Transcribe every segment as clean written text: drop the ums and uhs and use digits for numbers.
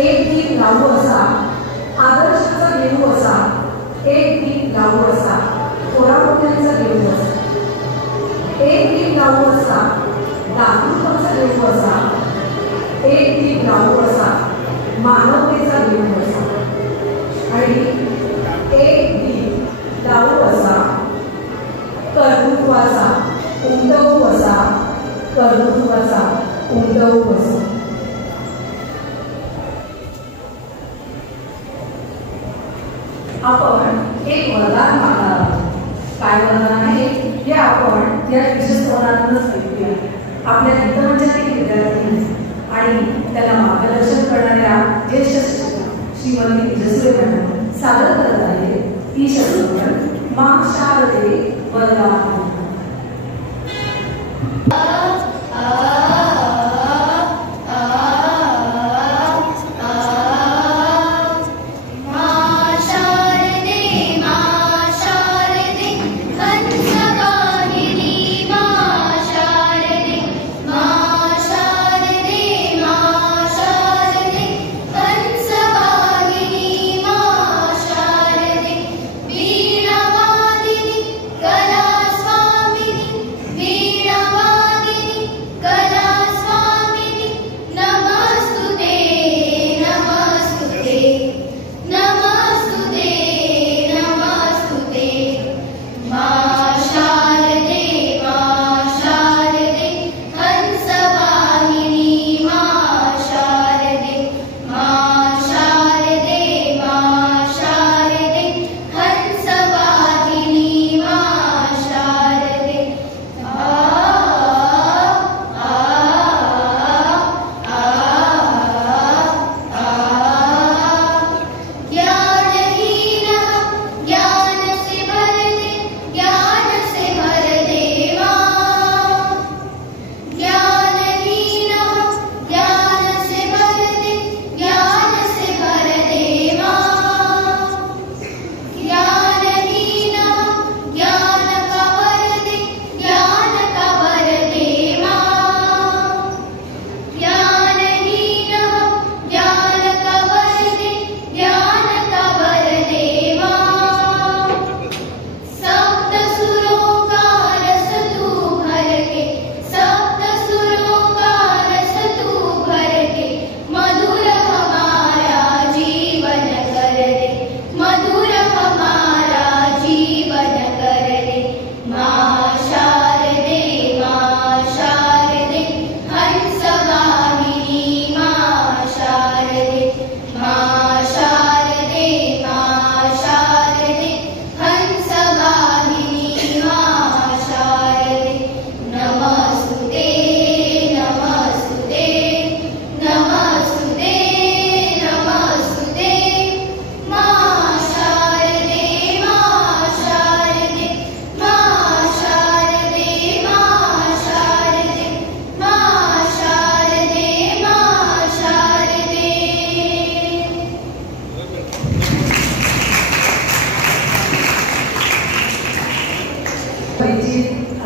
एक दीप लावू असा आदर्शाचा घेऊ असा लावू असा थोडा मोठ्यांचा देऊ असा, एक दीप लावू असा दातृत्वाचा देऊ असा, एक दीप लावू असा मानवतेचा देऊ असा, आणि एक दीप लावू असा कर्तृत्वाचा उमटवू असा, कर्तृत्वाचा उमटवू असा. आपण एक वरदान मागणार आहोत. काय वरदान आहे हे आपण या विशेषवरातूनच ऐकूया. आपल्या गीतमंचातील विद्यार्थी आणि त्याला मार्गदर्शन करणाऱ्या ज्येष्ठ शिक्षक श्रीमती तेजस्वी मॅडम सादर करत आहे ती शब्दवरण मा शारदे वरदान.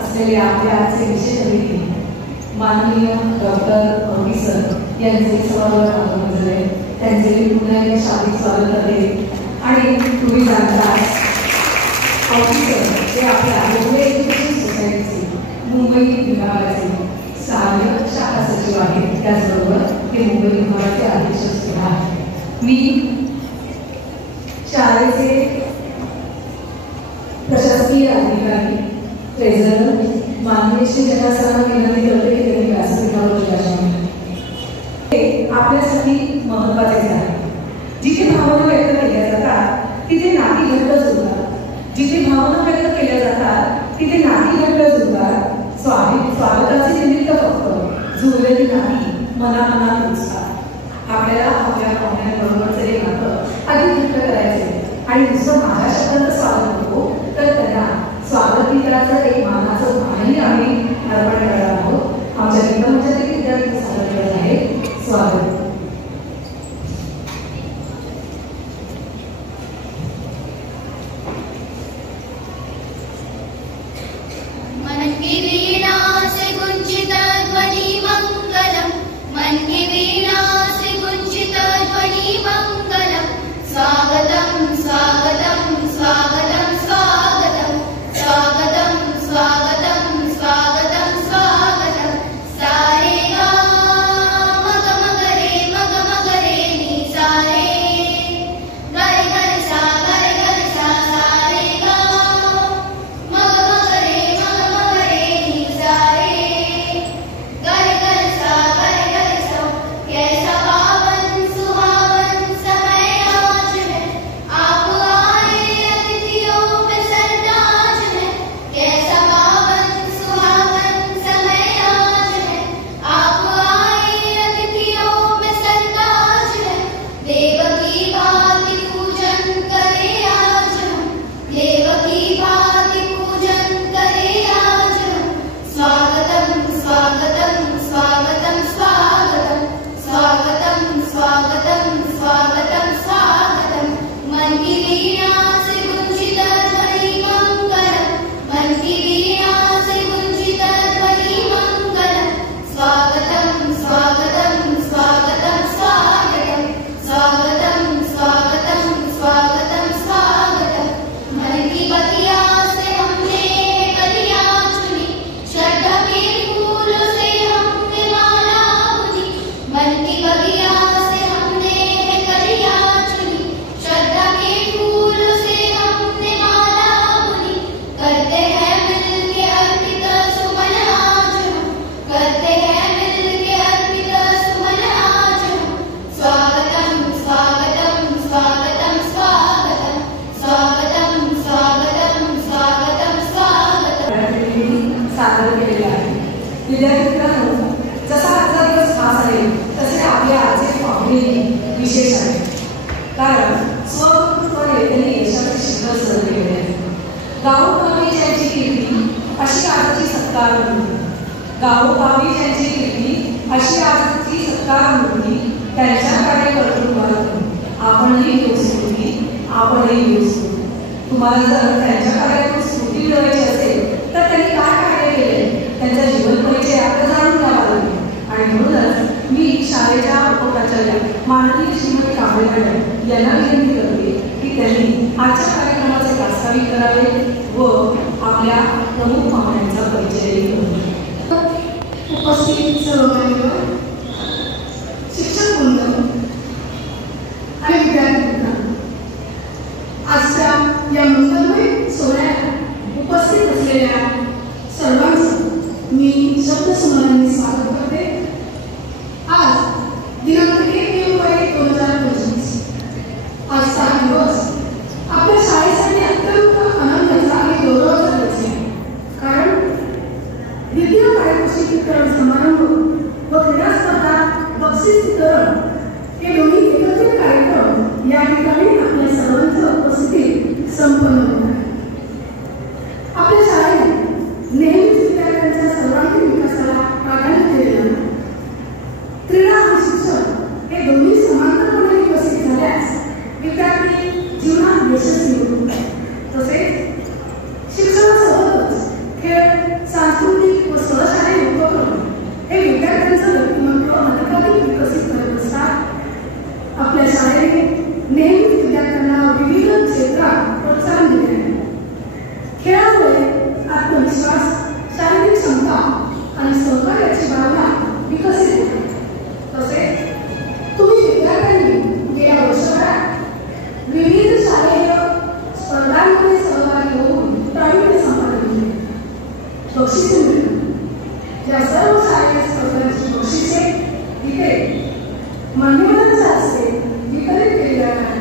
असलेले आपले आजचे विशेष अतिथी माननीय डॉक्टर अवनी सर यांचे सभागृह आगमन त्यांचे पुन्हा एकदा शाब्दिक स्वागत करते. आणि तुम्ही जाणता अवनी सर हे आपल्या मुंबई एज्युकेशन सोसायटीचे मुंबई विभागाचे सहाय्यक शाखा सचिव आहेत. त्याचबरोबर ते मुंबई विभागाचे अध्यक्ष सुद्धा आहेत. मी शाळेचे प्रशासकीय अधिकारी ट्रेझरर माननीय श्री जगा सरांना विनंती करते की त्यांनी व्यासपीठावर भाषण हे आपल्यासाठी महत्त्वाचेच आहे. जिथे भावना व्यक्त केल्या जातात तिथे नाती घट्ट जुळतात. जिथे भावना व्यक्त केल्या जातात तिथे नाती घट्ट जुळतात. स्वागताचे निमित्त फक्त जुळलेली नाती मनामनात रुजतात. आपल्याला आपल्या पाहुण्यांबरोबरचे हे नातं अधिक घट्ट करायचे आणि नुसतं माझ्या शब्दांचं स्वागत नको तर त्यांना स्वागत गीताचं एक मानाचं मानही आम्ही अर्पण करणार आहोत. आमच्या गीतमंचातील विद्यार्थी सादर करत आहेत. स्वागत. मन की वीणा से गुंजित ध्वनि मंगलम, मन की वीणा से गुंजित ध्वनि मंगलम. स्वागतम स्वागतम स्वागतम विशेष आहे, कारण स्वकर्तृत्वाने त्यांनी यशाचे शिखर सर केले आहे. गावोगावी ज्यांची कीर्ती अशी आजची सत्कार नव्हती, गावोगावी ज्यांची कीर्ती अशी आजची सत्कार नव्हती, त्यांच्याकडे कर्तृत्वाला आपणही घेऊ स्फूर्ती, आपणही घेऊ स्फूर्ती. तुम्हाला जर त्यांच्याकडे स्फूर्ती मिळवायची असेल तर त्यांनी काय कार्य केले, त्यांचा जीवन परिचय आपल्याला जाणून घ्यावा लागेल. आणि म्हणूनच मी शाळेच्या उपप्राचार्य माननीय श्रीमती कांबळे मॅडम यांना विनंती करते की त्यांनी आजच्या कार्यक्रमाचे प्रास्ताविक करावे व आपल्या प्रमुख पाहुण्यांचा परिचय करावा. उपस्थित सर्व मान्यवर, शिक्षक वृंद आणि विद्यार्थी मित्रांनो, आजच्या या मंगलमय सोहळ्याला उपस्थित असलेल्या सर्वांचं मी शब्दसुमनांनी स्वागत करते. आज दिनांक 1 फेब्रुवारी 2025 आजचा दिवस आपल्या शाळेसाठी अत्यंत आनंदाचा आणि गौरवाचा दिवस आहे. कारण विद्या पारितोषिकीकरण समारंभ व क्रीडा स्पर्धा बक्षीस वितरण हे दोन्ही एकत्रित कार्यक्रम या ठिकाणी आपल्या सर्वांच्या उपस्थितीत संपन्न होत आहे. आपल्या शाळेने नेहमीच विद्यार्थ्यांच्या सर्वांगीण विकासाला प्राधान्य दिलेलं आहे. क्रीडा आणि शिक्षण हे दोन्ही समांतरपणे विकसित झाल्यास विद्यार्थी जीवनात यशस्वी होतात. तसेच शिक्षणासोबतच खेळ, सांस्कृतिक व सहशारीरिक उपक्रम हे विद्यार्थ्यांचं व्यक्तिमत्व अधिकाधिक विकसित करत असतात. आपल्या शाळेने नेहमीच विद्यार्थ्यांना विविध क्षेत्रात प्रोत्साहन दिले आहे. खेळामुळे आत्मविश्वास, शारीरिक क्षमता आणि सहकार्याची भावना विकसित होते. तसेच तुम्ही विद्यार्थ्यांनी गेल्या वर्षभरात विविध शालेय स्पर्धांमध्ये सहभागी होऊन प्रावीण्य संपादन, बक्षिसे मिळतात. या सर्व शालेय स्पर्धांची बक्षिसे इथे मान्यवरांच्या हस्ते वितरित केली जात आहे.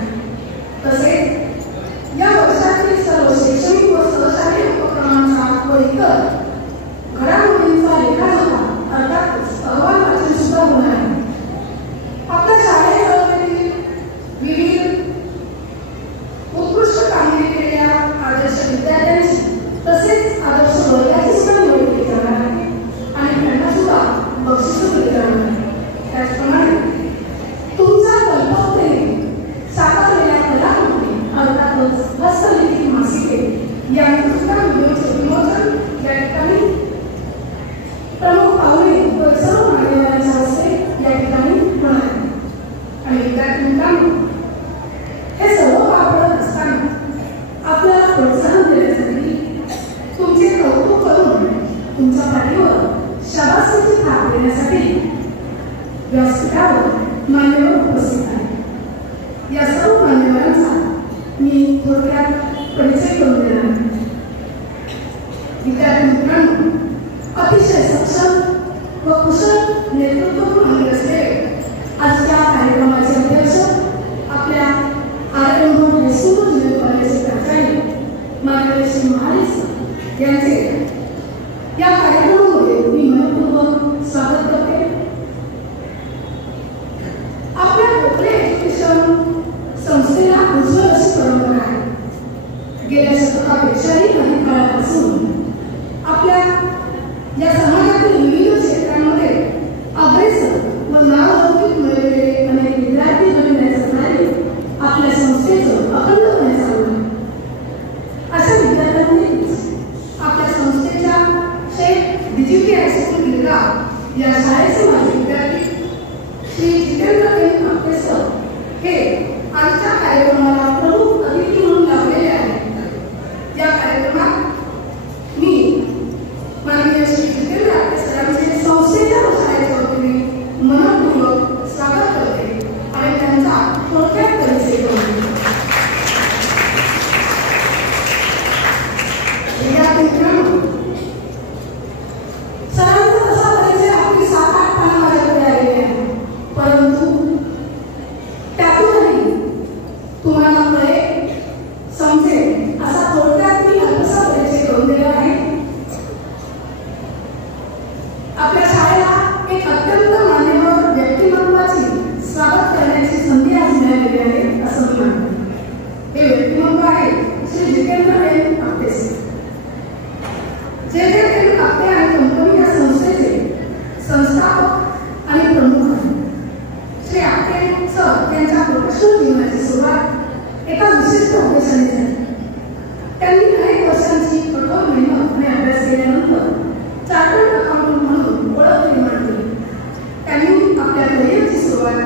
तसेच या वर्षातील सर्व शैक्षणिक व सहशालेय उपक्रमांचा व इतर घडामोडींचा लेखाजोखा अर्थातच अहवाल वाचन सुद्धा होणार आहे. आपल्या शाळेत चळवळीतील विविध उत्कृष्ट कामगिरी केलेल्या आदर्श विद्यार्थ्यांची तसेच आदर्श वर्गाची सुद्धा निवड केली जाणार आहे आणि त्यांना सुद्धा बक्षीस दिली जाणार आहे. त्याचप्रमाणे तुमच्या कल्पकतेने साकारलेल्या कलाकृती अर्थातच हस्तलिखित मासिके यांचं सुद्धा व्हिडिओचे विमोचन या ठिकाणी प्रमुख पाहुणे व सर्व मान्यवरांच्या हस्ते या ठिकाणी होणार आहे. आणि विद्यार्थी मित्रांनो, हे सर्व पाहत असताना आपल्याला प्रोत्साहन देण्यासाठी, तुमचे कौतुक करून तुमच्या पाठीवर शाबासकीची थाप देण्यासाठी व्यासपीठावर मान्यवर उपस्थित आहे. या सर्व मान्यवरांचा मी थोडक्यात परिचय करून देणार आहे. विद्यार्थी मित्रांनो, अतिशय सक्षम व कुशल नेतृत्व गुण असलेले आजच्या कार्यक्रमाचे अध्यक्ष आपल्या आर्यभवन हायस्कूल ज्युनियर कॉलेजचे प्राचार्य माननीय श्री महाडिक यांचे या कार्यक्रमामध्ये मी मनपूर्वक स्वागत करते. आपल्या कोकणे एज्युकेशन संस्थेला उज्ज्वल अशी परंपरा आहे. गेल्या शतकापेक्षाही काही काळापासून आपल्या या समाजातील विविध क्षेत्रांमध्ये अग्रेसर व नावलौकिक मिळवलेले अनेक विद्यार्थी घडविण्याचं कार्य आपल्या संस्थेचं अखंडपणे चालू आहे. अशा विद्यार्थ्यांनीच आपल्या संस्थेच्या शेख डिजिटी हायस्कूल गिरगाव या शाळेचे माजी विद्यार्थी श्री जितेंद्र आपटे सर हे आजच्या कार्यक्रमाला प्रमुख अतिथी म्हणून लाभलेले आहेत. या कार्यक्रमात मी माननीय श्री जितेंद्र आपटे सरांचे संस्थेच्या व शाळेच्या वतीने मनपूर्वक स्वागत करते आणि त्यांचा थोडक्यात परिचय करते. विद्यार्थी मित्रांनो, सरांचा तसा परिचय आपली 7-8 पानं माझ्याकडे आलेली आहे, परंतु त्यातूनही तुम्हाला कळेल, समजेल असा थोडक्यात मी अल्पसा परिचय करून दिला आहे. आपल्या शाळेला एक अत्यंत मान्यवर व्यक्तिमत्वाची स्वागत करण्याची संधी श्री जितेंद्र एन आपटे जे आपटे आणि कंपनी या संस्थेचे संस्थापक आणि प्रमुख आहेत। श्री आपटे सर यांच्या प्रोफेशनल जीवनाची सुरुवात एका विशिष्ट उद्देशाने झाली। त्यांनी अनेक वर्षांची कठोर मेहनत आणि अभ्यास केल्यानंतर चार्टर्ड अकाउंटंट म्हणून ओळख निर्माण केली। त्यांनी आपल्या करिअरची सुरुवात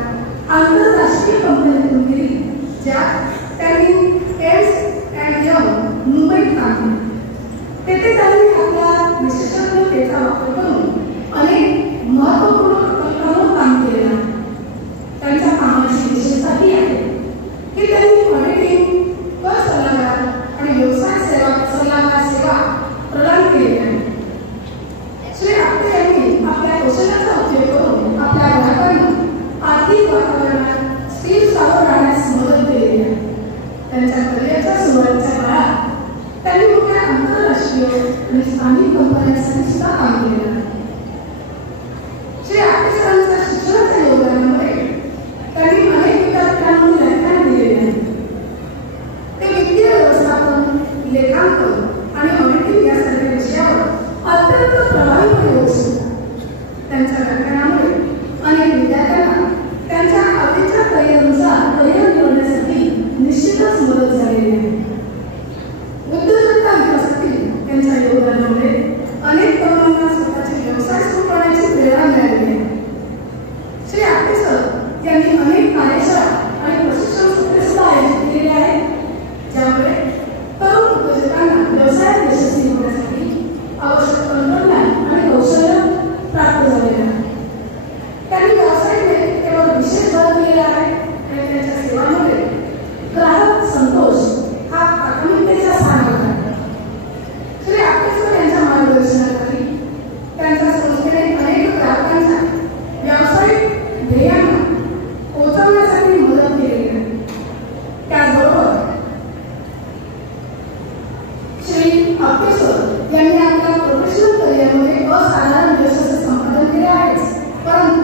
आंतरराष्ट्रीय कंपनीतून केली, ज्यात त्यांनी एम&यंग मुंबईत काम केले। तेथे त्यांनी आपल्या विशेषज्ञतेचा वापर करून अनेक महत्त्वपूर्ण प्रकल्पांवर काम केले आहे। त्यांच्या कामाची विशेषता ही आहे की त्यांनी ऑडिटिंग, कर सल्लागार आणि व्यवसाय सल्लागार सेवा प्रदान केली आहे। श्री आपटे यांनी आपल्या कौशल्याचा उपयोग करून आपल्या ग्राहकांना आर्थिक वातावरणात स्थिर सावध राहण्यास मदत केली आहे। त्यांच्या करिअरच्या सुरुवातीच्या काळात त्यांनी मोठ्या आंतरराष्ट्रीय आणि स्थानिक कंपन्यांसाठी सुद्धा काम केले आहे। श्री आपटे सरांच्या शिक्षणाच्या योगदानामुळे त्यांनी अनेक विद्यार्थ्यांना व्याख्यान दिलेले आहेत। ते वित्तीय व्यवस्थापन, लेखांकन आणि ऑडिटिंग यासारख्या विषयावर अत्यंत प्रभावीपणे बोलतात। त्यांच्या व्याख्यानामुळे अनेक विद्यार्थ्यांना त्यांच्या आवडीच्या करिअरनुसार करिअर निवडण्यासाठी निश्चितच मदत झालेली आहे। उद्योजकता विकासातील त्यांच्या योगदानामुळे अनेक तरुणांना स्वतःचे व्यवसाय सुरू करण्याची प्रेरणा मिळाली आहे। श्री आपटे सर यांनी अनेक कार्यशाळा आणि प्रशिक्षण सत्रे सुद्धा आयोजित केलेले आहेत, ज्यामुळे तरुण उद्योजकांना व्यवसायात यशस्वी होण्यासाठी आवश्यक तंत्रज्ञान आणि कौशल्य प्राप्त झालेले आहे। त्यांनी व्यवसायामध्ये केवळ विशेष भर दिलेला आहे आणि त्यांच्या सेवांमध्ये ग्राहक संतोष हा प्राथमिकतेचा स्थान होता। श्री आपटे सर यांच्या मार्गदर्शनाखाली त्यांच्या संस्थेने अनेक ग्राहकांच्या व्यावसायिक ध्येयांना पोहोचवण्यासाठी मदत केलेली आहे। त्याचबरोबर श्री आपटे सर यांनी आपल्या प्रोफेशनल करिअरमध्ये असाधारण यशाचे संपादन केले आहे, परंतु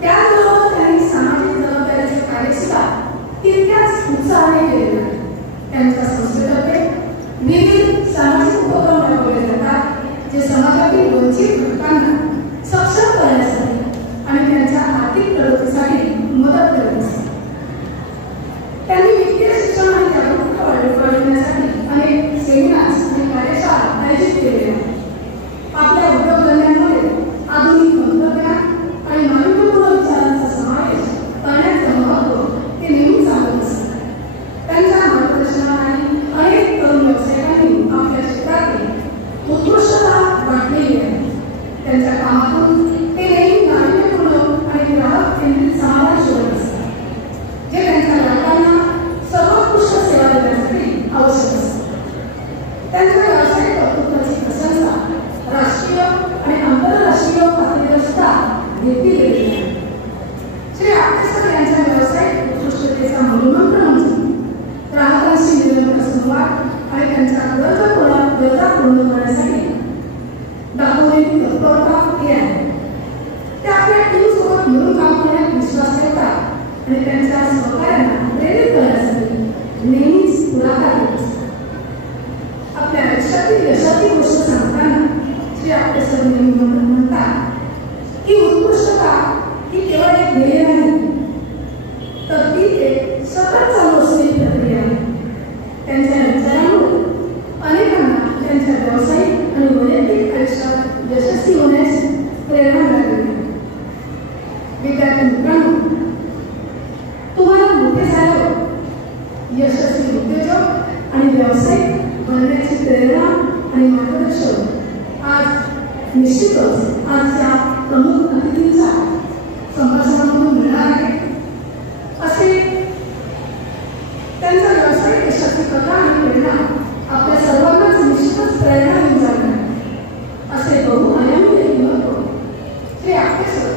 त्याचबरोबर त्यांनी सामाजिक जबाबदारीचे कार्य सुद्धा तितक्याच उत्साहाने केले आहे। त्यांच्या संस्थेतर्फे विविध सामाजिक उपक्रम राबवले जातात, जे समाजातील वंचित घटकांना सक्षम करण्यासाठी आणि त्यांच्या आर्थिक प्रगतीसाठी मदत करत असतात। त्यांनी वित्तीय शिक्षण आणि जागरूकता वाढवण्यासाठी अनेक सेमिनार्स आणि कार्यशाळा आयोजित केलेल्या आहेत। आपल्या उद्योगधंद्यांमध्ये आधुनिक तंत्रज्ञान आणि नाविन्यपूर्ण विचारांचा समावेश करण्याचं महत्त्व ते नेहमी सांगत असतात। त्यांच्या मार्गदर्शनाखाली अनेक तरुण व्यावसायिकांनी आपल्या क्षेत्रातील उत्कृष्टता गाठलेली आहे। त्यांच्या कामातून ते नेहमी नाविन्यपूर्ण आणि ग्राहक केंद्रित समाधान शोधत असतात, जे त्यांच्या ग्राहकांना सर्वोत्कृष्ट सेवा देण्यासाठी आवश्यक असतात। त्यांच्या व्यावसायिक कर्तृत्वाची प्रशंसा राष्ट्रीय आणि आंतरराष्ट्रीय पातळीवर सुद्धा घेतली गेलेली आहे। श्री आपटे सर यांच्या व्यावसायिक उत्कृष्टतेचा मूलमंत्र म्हणजे ग्राहकांशी निरंतर संवाद आणि त्यांच्या गरजा पूर्ण करण्यासाठी दाखवलेली तत्परता हे आहे। ते आपल्या टीमसोबत मिळून काम करण्यात विश्वास ठेवतात आणि त्यांच्या सहकार्यांना प्रेरित करण्यासाठी नेहमीच पुढाकार घेत असतात। आपल्या आयुष्यातील यशाची गोष्ट सांगताना श्री आपटे सर नेहमी म्हणतात की उत्कृष्टता ही केवळ एक ध्येय नाही, तर ती एक सतत चालू असलेली प्रक्रिया आहे। त्यांच्या विचारांमुळे अनेकांना त्यांच्या व्यावसायिक आणि वैयक्तिक आयुष्यात यशस्वी होण्याची प्रेरणा मिळाली आहे। विद्यार्थी मित्रांनो, तुम्हाला मोठे झाल्यावर यशस्वी उद्योजक आणि व्यावसायिक बनण्याची प्रेरणा आणि मार्गदर्शन आज निश्चितच आजच्या प्रमुख अतिथींच्या संभाषणामधून मिळणार आहे। असे त्यांचा व्यावसायिक यशाची कथा आणि प्रेरणा आपल्या सर्वांनाच निश्चितच प्रेरणा देऊन जाणार आहे। असे बहुआयामी महत्त्व श्री आपटे सर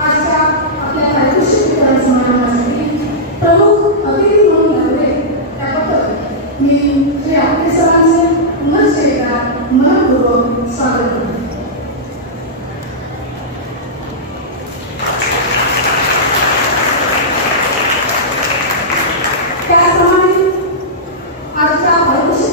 आजच्या आपल्या पारितोषिक वितरण समारंभासाठी प्रमुख अतिथी म्हणून लागले, त्याबद्दल मी श्री आपटे सरांचे पुनश्च एकदा मनपूर्वक स्वागत करतो। त्याचप्रमाणे आजच्या पारितोषिक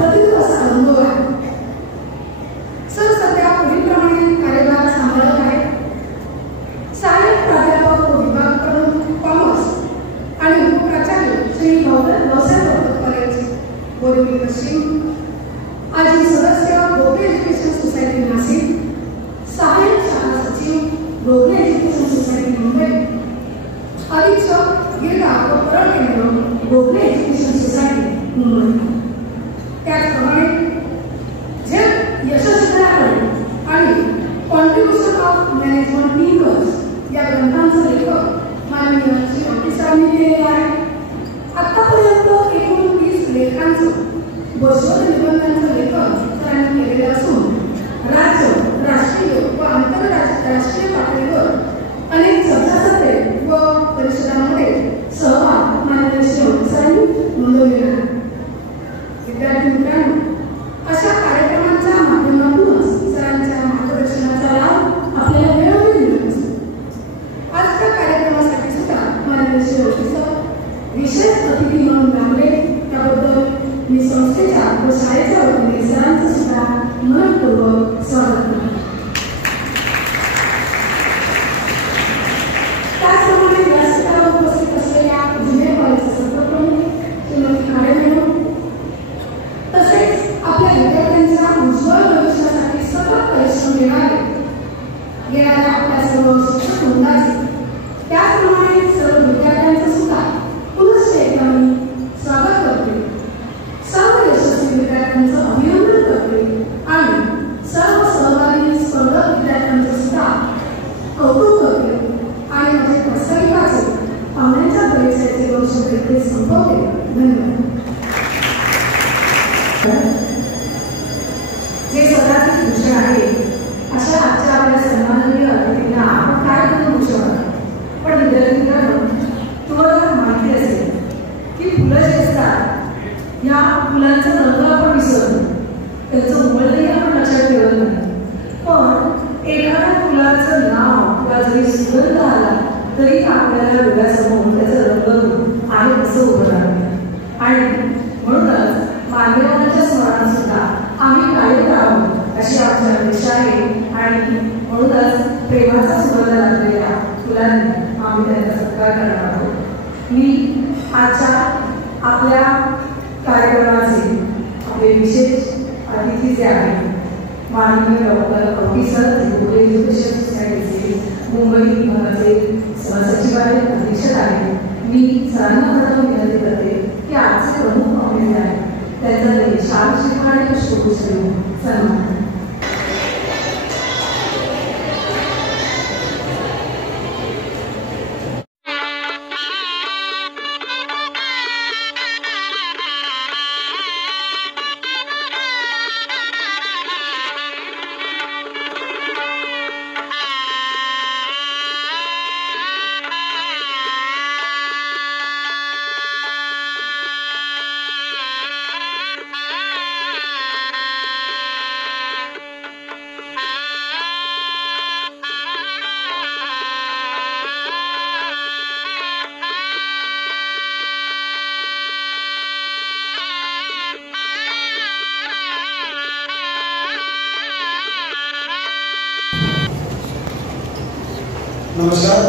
पद्धतीत असा अनुभव आहे. सर सध्या पुढीलप्रमाणे कार्यभार सांभाळत आहेत. सहाय्यक प्राध्यापक व विभाग प्रमुख कॉमर्स आणि उपप्राचार्य श्री भाऊसाहेब कॉलेज बोरिवली पश्चिम, आजी सदस्य गोखले एज्युकेशन सोसायटी नाशिक, सहाय्यक शाखा सचिव गोखले एज्युकेशन सोसायटी मुंबई, अधीक्षक गिरगा व परळ केंद्र गोखले एज्युकेशन सोसायटी मुंबई. त्याचप्रमाणे जे यशस्वीकडे आणि कॉन्ट्रीब्युशन ऑफ मॅनेजमेंट टीमर्स या ग्रंथांचं लेखक माननीय श्री अमृतसरांनी केलेले आहे. आतापर्यंत एकूण 30 लेखांचं व शोध निबंधांचं लेखन सरांनी केलेलं असून राज्य, राष्ट्रीय व आंतरराष्ट्रीय पातळीवर अनेक चर्चासत्रे व परिषदांमध्ये सहभाग माननीय श्री अमृतसरांनी नोंदवलेला आहे. विद्यार्थी मित्रांनो, अशा कार्यक्रमांच्या माध्यमातूनच सरांच्या मार्गदर्शनाचा लाभ आपल्याला वेळोवेळी मिळत असतो. आजच्या कार्यक्रमासाठी सुद्धा माननीय श्री अमृतसर विशेष अतिथी म्हणून लाभले, त्याबद्दल मी संस्थेच्या व शाळेच्या वतीने सरांचं सुद्धा मनपूर्वक स्वागत करतो. त्याचप्रमाणे व्यासपीठावर उपस्थित असलेल्या जुनियर कॉलेजचे संपर्कप्रमुख श्रीमती खाडे मॅडम, तसेच आपल्या विद्यार्थ्यांच्या उज्ज्वल भविष्यासाठी सतत परिश्रम घेणाऱ्या आपल्या सर्व शिक्षक वृंदाचे, त्याचप्रमाणे सर्व विद्यार्थ्यांचं सुद्धा पुनश्च एकदा मी स्वागत करते. सर्व यशस्वी विद्यार्थ्यांचं अभिनंदन करते आणि सर्व सहभागी स्पर्धक विद्यार्थ्यांचं सुद्धा कौतुक करते आणि माझे प्रास्ताविकाचे पाहुण्यांच्या परिचयाचे वर्ष इथे संपवते. धन्यवाद. जे स्वतःचे भूषण आहे अशा आजच्या आपल्या सन्माननीय अतिथींना आपण काय करून भूषण, पण विद्यार्थ्यांना तुम्हाला माहिती असेल की फुलं जे असतात या फुलांचा रंग आपण विसरतो, त्यांचं उमलही आपण लक्षात ठेवत नाही. पण एखाद्या फुलाचं नाव किंवा जरी सुगंध आला तरी आपल्याला डोळ्यासमोर त्याचं रंग आहे असं उभं राहते. आणि म्हणूनच मान्यवरांच्या स्मरणात सुद्धा आम्ही कायम राहावं अशी आमची अपेक्षा आहे. आणि म्हणूनच प्रेमाचा सुगंध लागलेल्या फुलांनी आम्ही त्यांचा सत्कार करणार आहोत. मी आजच्या आपल्या कार्यक्रमाचे आपले विशेष अतिथी जे आहेत माननीय डॉक्टर ऑफिसर गोखले एज्युकेशन सोसायटीचे मुंबई विभागाचे सहसचिवालय अधीक्षक आहेत, मी सरांना प्रथम विनंती करते की आजचे प्रमुख पाहुणे जे आहेत त्यांचा शाळा शिकवा आणि पुष्पगुच्छ देऊन सन्मान. नमस्कार.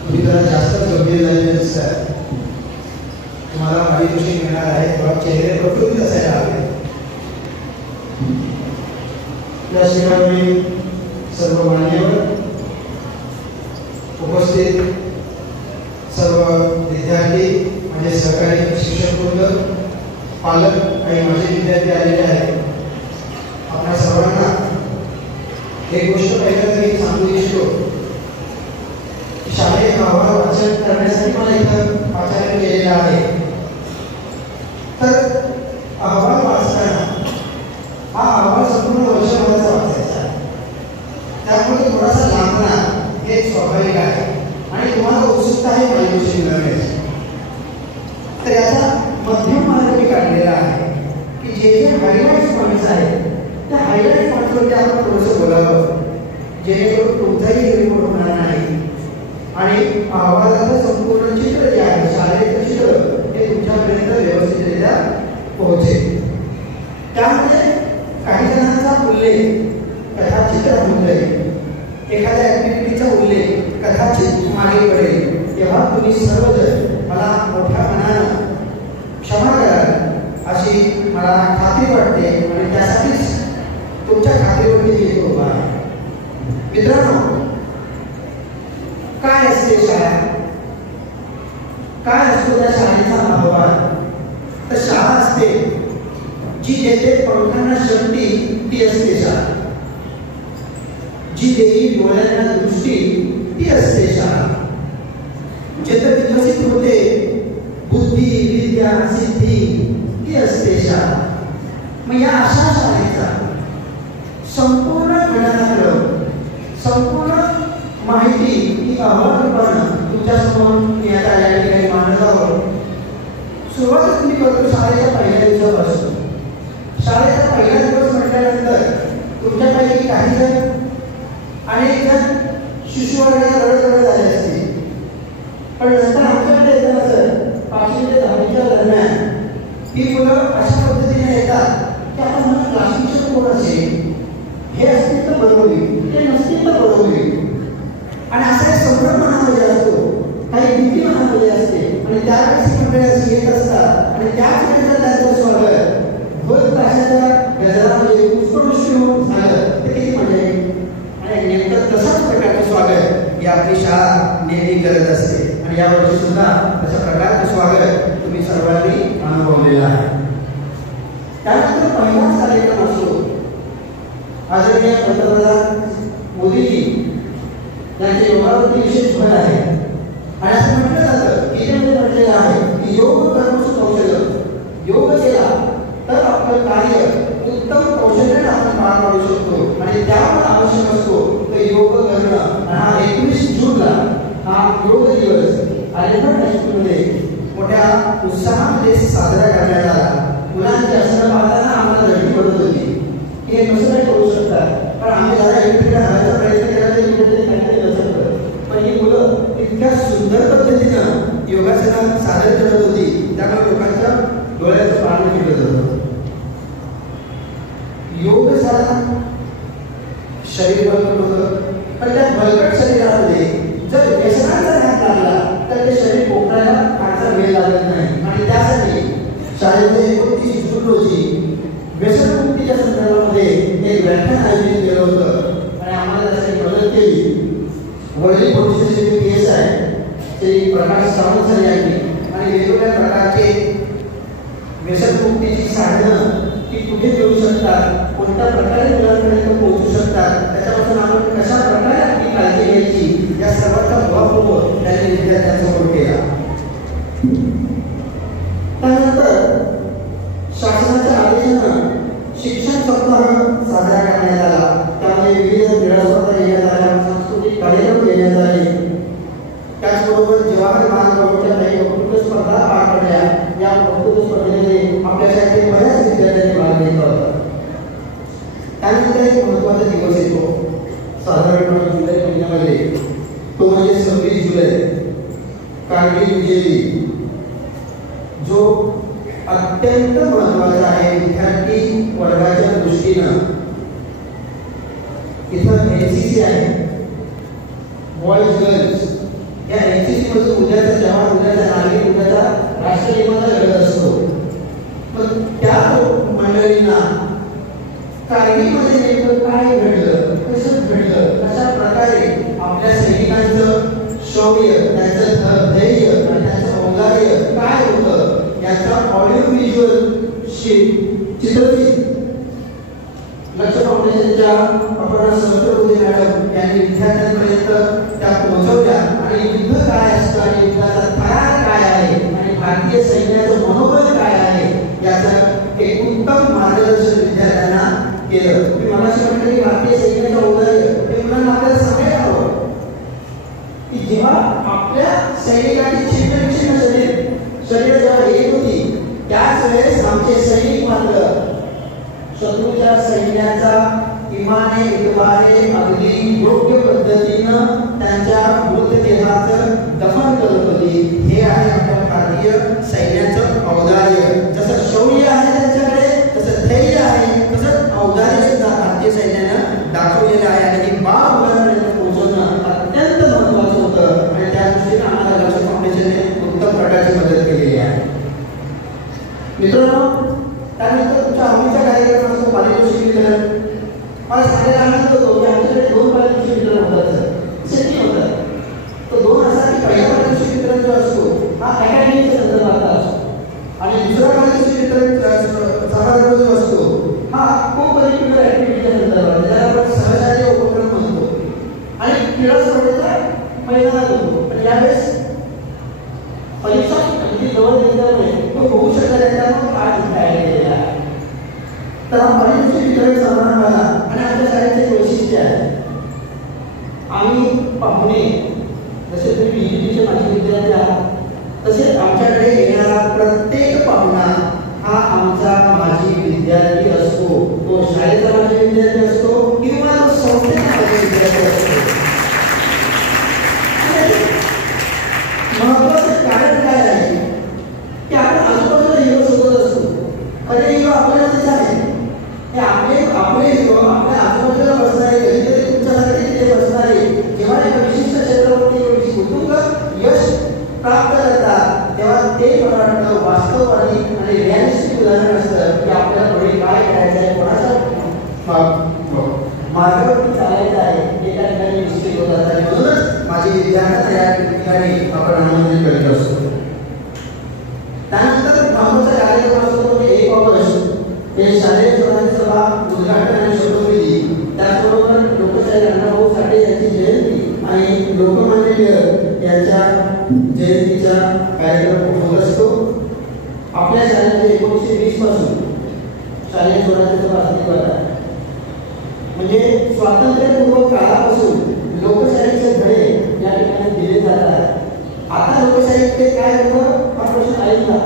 तुम्ही जरा जास्त गंभीर झालेले दिसतात. तुम्हाला माझी गोष्टी मिळणार आहे, थोडा चेहरे प्रकृतीत असायला हवे. त्याशिवाय मी सर्व मान्यवर उपस्थित सर्व विद्यार्थी, माझे सहकारी शिक्षक वृंद, पालक आणि माझे विद्यार्थी आलेले आहेत. आपल्या सर्वांना एक गोष्ट पहिल्यांदा मी सांगू इच्छितो की शालेय अहवाल वाचन करण्यासाठी मला इथं आचार्य केलेला आहे. तर अहवाल वाचताना हा अहवाल संपूर्ण वर्षभराचा वाचायचा आहे, त्यामुळे थोडासा लांबणार हे स्वाभाविक आहे आणि तुम्हाला उत्सुकता आहे माझी गोष्टी मिळवण्याची. तर याचा मध्यम मार्ग मी काढलेला आहे की जे जे हायलाइट्स पॉईंट्स आहेत त्या हायलाइट पॉईंट्सवरती आपण थोडंसं बोलावं, जेणेकरून तुमचाही गैरसमज होणार नाही आणि अहवालाचं संपूर्ण चित्र जे आहे, शालेय चित्र हे तुमच्यापर्यंत असतो त्या शाळेचा अहवाल. तर शाळा असते जी देते पंखांना शक्ती, ती असते शाळा. जी देई डोळ्यांना दृष्टी, ती असते शाळा. जिथे विकसित होते बुद्धी, विद्या, सिद्धी, ती असते शाळा. मग या अशा शाळेचा संपूर्ण घटनाक्रम, संपूर्ण माहिती ही अहवालपणे तुमच्यासमोर मी आता या ठिकाणी मांडत आहोत. सुरुवात तुम्ही करतो शाळेच्या पहिल्या दिवसापासून. शाळेचा पहिला दिवस म्हटल्यानंतर तुमच्यापैकी काही जण, अनेक जण शिशुवर्गात रडत झाले असतील. पण नंतर आमच्याकडे येतं असं 5वी ते 10वीच्या दरम्यान ही मुलं अशा पद्धतीने येतात की आपण म्हणून क्लासशिक्षक कोण असेल, हे असतील तर बरोबर होईल, ते नसतील तर बरोबर होईल. आणि असा एक संभ्रम मनामध्ये असतो, काही भीती मनामध्ये असते. आणि त्यावेळेस मंडळी येत असतात आणि त्याच वेळेला त्यांचं स्वागत भोज ताशाच्या गजरामध्ये पुष्पवृष्टी होऊन झालं तर किती मजा येईल. आणि नेमकं तशाच प्रकारचं स्वागत ही आपली शाळा नेहमी करत असते. आणि यावर्षी सुद्धा तशा प्रकारचं स्वागत तुम्ही सर्वांनी अनुभवलेलं आहे. त्यानंतर पहिलाच कार्यक्रम असतो. आदरणीय पंतप्रधान मोदीजी यांचे योगावरती विशेष भर आहे. आणि असं म्हटलं जातं, गीतेमध्ये म्हटलेलं आहे की योग कर्मसु कौशल्य. योग केला तर आपलं कार्य उत्तम कौशल्याने आपण पार पाडू शकतो. आणि त्यामुळे आवश्यक असतो तर योग करणं. हा 21 जूनला हा योग दिवस आलेखन हायस्कूलमध्ये मोठ्या उत्साहामध्ये साजरा करण्यात आला. मुलांची असणं पाहताना आम्हाला धडकी पडत होती की हे कसं काय करू शकतात. पण आम्ही जरा एकट्या राहायचा प्रयत्न केला तरी कुठेतरी काहीतरी नसतं. पण ही मुलं इतक्या सुंदर पद्धतीनं योगासनं सादर करत होती, त्यामुळे लोकांच्या डोळ्याचं पाणी फिरत होतं. योग झाला, शरीर बलकट होतं. पण त्या बलकट शरीरामध्ये जर व्यसनाचा ध्यान लागला तर ते शरीर पोखरायला फारसा वेळ लागत नाही. आणि त्यासाठी शाळेमध्ये 29 जून रोजी व्यसनमुक्तीच्या संदर्भामध्ये एक व्याख्यान आयोजित केलं होतं. आणि आम्हाला त्यासाठी मदत केली वडील पोलीस स्टेशनचे केस आहे श्री प्रकाश सावंत सर यांनी. आणि वेगवेगळ्या प्रकारचे व्यसनमुक्तीची साधनं ती कुठे मिळू शकतात, कोणत्या प्रकारे मुलांपर्यंत पोहोचू शकतात, त्याच्यापासून आपण कशा प्रकारे आपली काळजी घ्यायची, या सर्वांचा उहापोह त्यांनी विद्यार्थ्यांसमोर केला. त्यानंतर शासनाच्या आदेशानं शिक्षण सप्ताह साजरा करण्यात आला. त्यामध्ये विविध क्रीडा स्पर्धा घेण्यात आल्या, सांस्कृतिक कार्यक्रम घेण्यात आले. त्याचबरोबर जवाहर महानगरच्या काही वक्तृत्व स्पर्धा पार पडल्या. या वक्तृत्व स्पर्धेमध्ये आपल्यासाठी बऱ्याच विद्यार्थ्यांनी भाग घेतला होता. त्यानंतर एक महत्त्वाचा दिवस येतो साधारणपणे जुलै महिन्यामध्ये, तो म्हणजे 26 जुलै, कारगिल विजय दिन, जो अत्यंत महत्त्वाचा आहे विद्यार्थी वर्गाच्या दृष्टीनं. इथं एनसीसी आहे, बॉईज गर्ल्स. या एनसीसी मधून उद्याचा जवान, उद्याचा नागरिक, उद्याचा राष्ट्रनिर्माता घडत असतो. पण त्या मंडळींना कारगिलमध्ये नेमकं काय घडलं, कसं घडलं, कशा प्रकारे आपल्या सैनिकांचं शौर्य, त्यांचं धैर्य आणि त्यांचं औदार्य काय होतं याचा ऑडिओ व्हिज्युअल चित्रफित लक्ष फाउंडेशनच्या अपर्णा सहस्रबुद्धे मॅडम यांनी विद्यार्थ्यांपर्यंत त्या पोहोचवल्या. आणि युद्ध काय असतं आणि युद्धाचा थरार काय आहे आणि भारतीय सैन्याचं मनोबल काय आहे याचं एक उत्तम मार्गदर्शन विद्यार्थ्यांना केलं. तुम्ही मगाशी म्हटलं की भारतीय सैन्याचं औदार्य हे मुलांना आपल्याला सांगायला हवं की जेव्हा आपल्या सैनिकांची छिन्न शरीर जेव्हा येत होती त्याच वेळेस आमचे सैनिक मात्र शत्रूच्या सैन्याचा इमाने इतबारे अगदी योग्य पद्धतीनं त्यांच्या मृतदेहाचं दफन करत होती. हे आहे आपल्या भारतीय सैन्याचं औदार्य. जसं शौर्य आहे त्यांच्याकडे, तसं धैर्य आहे, तसंच औदार्य सुद्धा भारतीय सैन्यानं दाखवलेलं आहे. आणि ही बाब मुलांपर्यंत पोहोचवणं अत्यंत महत्त्वाचं होतं. आणि त्या दृष्टीनं आम्हाला लक्ष फाउंडेशनने उत्तम प्रकारची मदत केलेली आहे. मित्रांनो, त्यानंतर तुमच्या आवडीचा कार्यक्रम असतो पारितोषिक वितरण. मला सांगायला आनंद होतो की आमच्याकडे 2 पारितोषिक वितरण होतात. होतात तो 2 असा की पहिला पारितोषिक वितरण जो असतो हा अकॅडमीचा जवळ गेल्यामुळे तो होऊ शकत त्याच्यामुळे काय केलेला आहे. तर हा पारितोषिक वितरण समारंभाला आणि आमच्या शाळेचे एक वैशिष्ट्य आहे. आम्ही पाहुणे जसे तुम्ही BEDचे माजी विद्यार्थी आहात तसे आमच्याकडे येणारा प्रत्येक पाहुणा हा आमचा माजी विद्यार्थी असतो. तो शाळेचा माजी विद्यार्थी असतो किंवा तो संस्थेचा माजी विद्यार्थी असतो. महत्वाचं कारण काय आहे की आपण आजूबाजूला हिरो शोधत असतो. खरे हिरो आपल्यालाच आहे. हे आपले हिरो आपल्या आजूबाजूला बसणारे कधीतरी तुमच्यासाठी तिथे बसणारे जेव्हा एका विशिष्ट क्षेत्रावरती उत्तुंग यश प्राप्त करतात तेव्हा ते मला वाटतं वास्तववादी आणि रिअलिस्टिक उदाहरण असतं की आपल्याला पुढे काय करायचं आहे, कोणाच्या मार्गावरती चालायचं आहे हे त्या ठिकाणी निश्चित होत असतात. आणि म्हणूनच माझी विद्यार्थी या ठिकाणी आपण आनंदित करीत असतो. त्यानंतर महत्वाचा कार्यक्रम असतो म्हणजे 1 ऑगस्ट हे शालेय स्वराज्य सभा उद्घाटन आणि शपथविधी, त्याचबरोबर लोकशाहीर अण्णाभाऊ साठे यांची जयंती आणि लोकमान्य टिळक यांच्या जयंतीचा कार्यक्रम होत असतो. आपल्या शाळेमध्ये 1920 पासून शालेय स्वराज्य सभा अस्तित्वात आहे. म्हणजे स्वातंत्र्यपूर्व काळापासून लोकशाहीचे धडे या ठिकाणी दिले जातात. आता लोकशाहीमध्ये काय होतं हा प्रश्न ऐकला,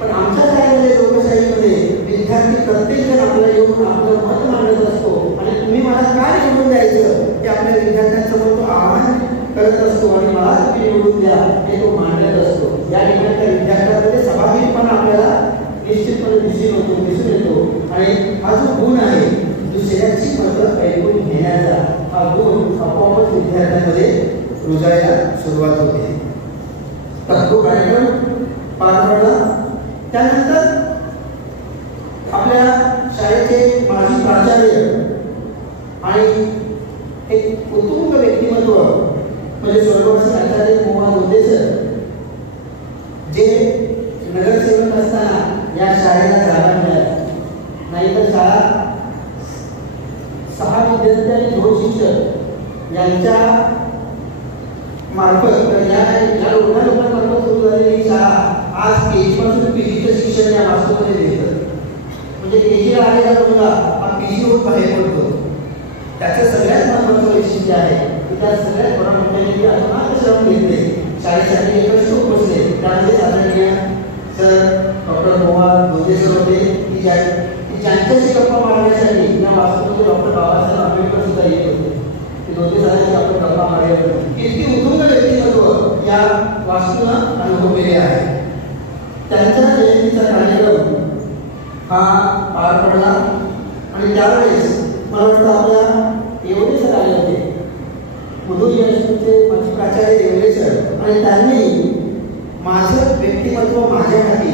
पण आमच्या शाळेमध्ये लोकशाहीमध्ये विद्यार्थी प्रत्येक जण आपल्याला येऊन आपलं मत मांडत असतो आणि तुम्ही मला काय निवडून द्यायचं ते आपल्या विद्यार्थ्यांसमोर तो आव्हान करत असतो आणि मला तुम्ही निवडून द्या हे तो मांडत असतो. या ठिकाणी त्या विद्यार्थ्यांमध्ये सहभागीपणा आपल्याला निश्चितपणे दिसून येतो. आणि हा जो गुण आहे दुसऱ्याची मतं ऐकून घेण्याचा हा गुण आपोआपच विद्यार्थ्यांमध्ये रुजायला सुरुवात होते. तर तो कार्यक्रम पार पडला. त्यानंतर आपल्या शाळेचे माजी प्राचार्य आणि एक उत्तुंग व्यक्तिमत्व म्हणजे स्वर्गवासी आचार्य मोहन जोंधे सर, जे नगरसेवक असताना या शाळेला जागा मिळाली. नाहीतर शाळा 6 विद्यार्थी आणि 2 शिक्षक यांच्या मार्फत या लोकांमार्फत सुरू झालेली शाळा आज KG पासून PGचं शिक्षण या वास्तवामध्ये देतं. म्हणजे KGला आलेला मुलगा हा PG होऊन बाहेर पडतो. त्याचं सगळ्यात महत्त्वाचं वैशिष्ट्य आहे की त्या सगळ्यात बरा मोठ्याने अतोनात श्रम घेतले, शाळेसाठी एकच बसले. त्यामध्ये आदरणीय sir doctor Mohan Jondhe sir होते की ज्यांच्याशी गप्पा मारण्यासाठी या वास्तवामध्ये डॉक्टर बाबासाहेब आंबेडकर सुद्धा येत होते. जोंधे सरांची आपण गप्पा मारल्या किती उत्तुंग व्यक्तिमत्व या वास्तूनं अनुभवलेले आहे. त्यांच्या जयंतीचा कार्यक्रम हा पार पडला आणि त्यावेळेस मला वाटतं आपल्या एवढे सर आले होते, मुधोरी हायस्कूलचे माजी प्राचार्य एवढे सर, आणि त्यांनी माझं व्यक्तिमत्व माझ्या हाती,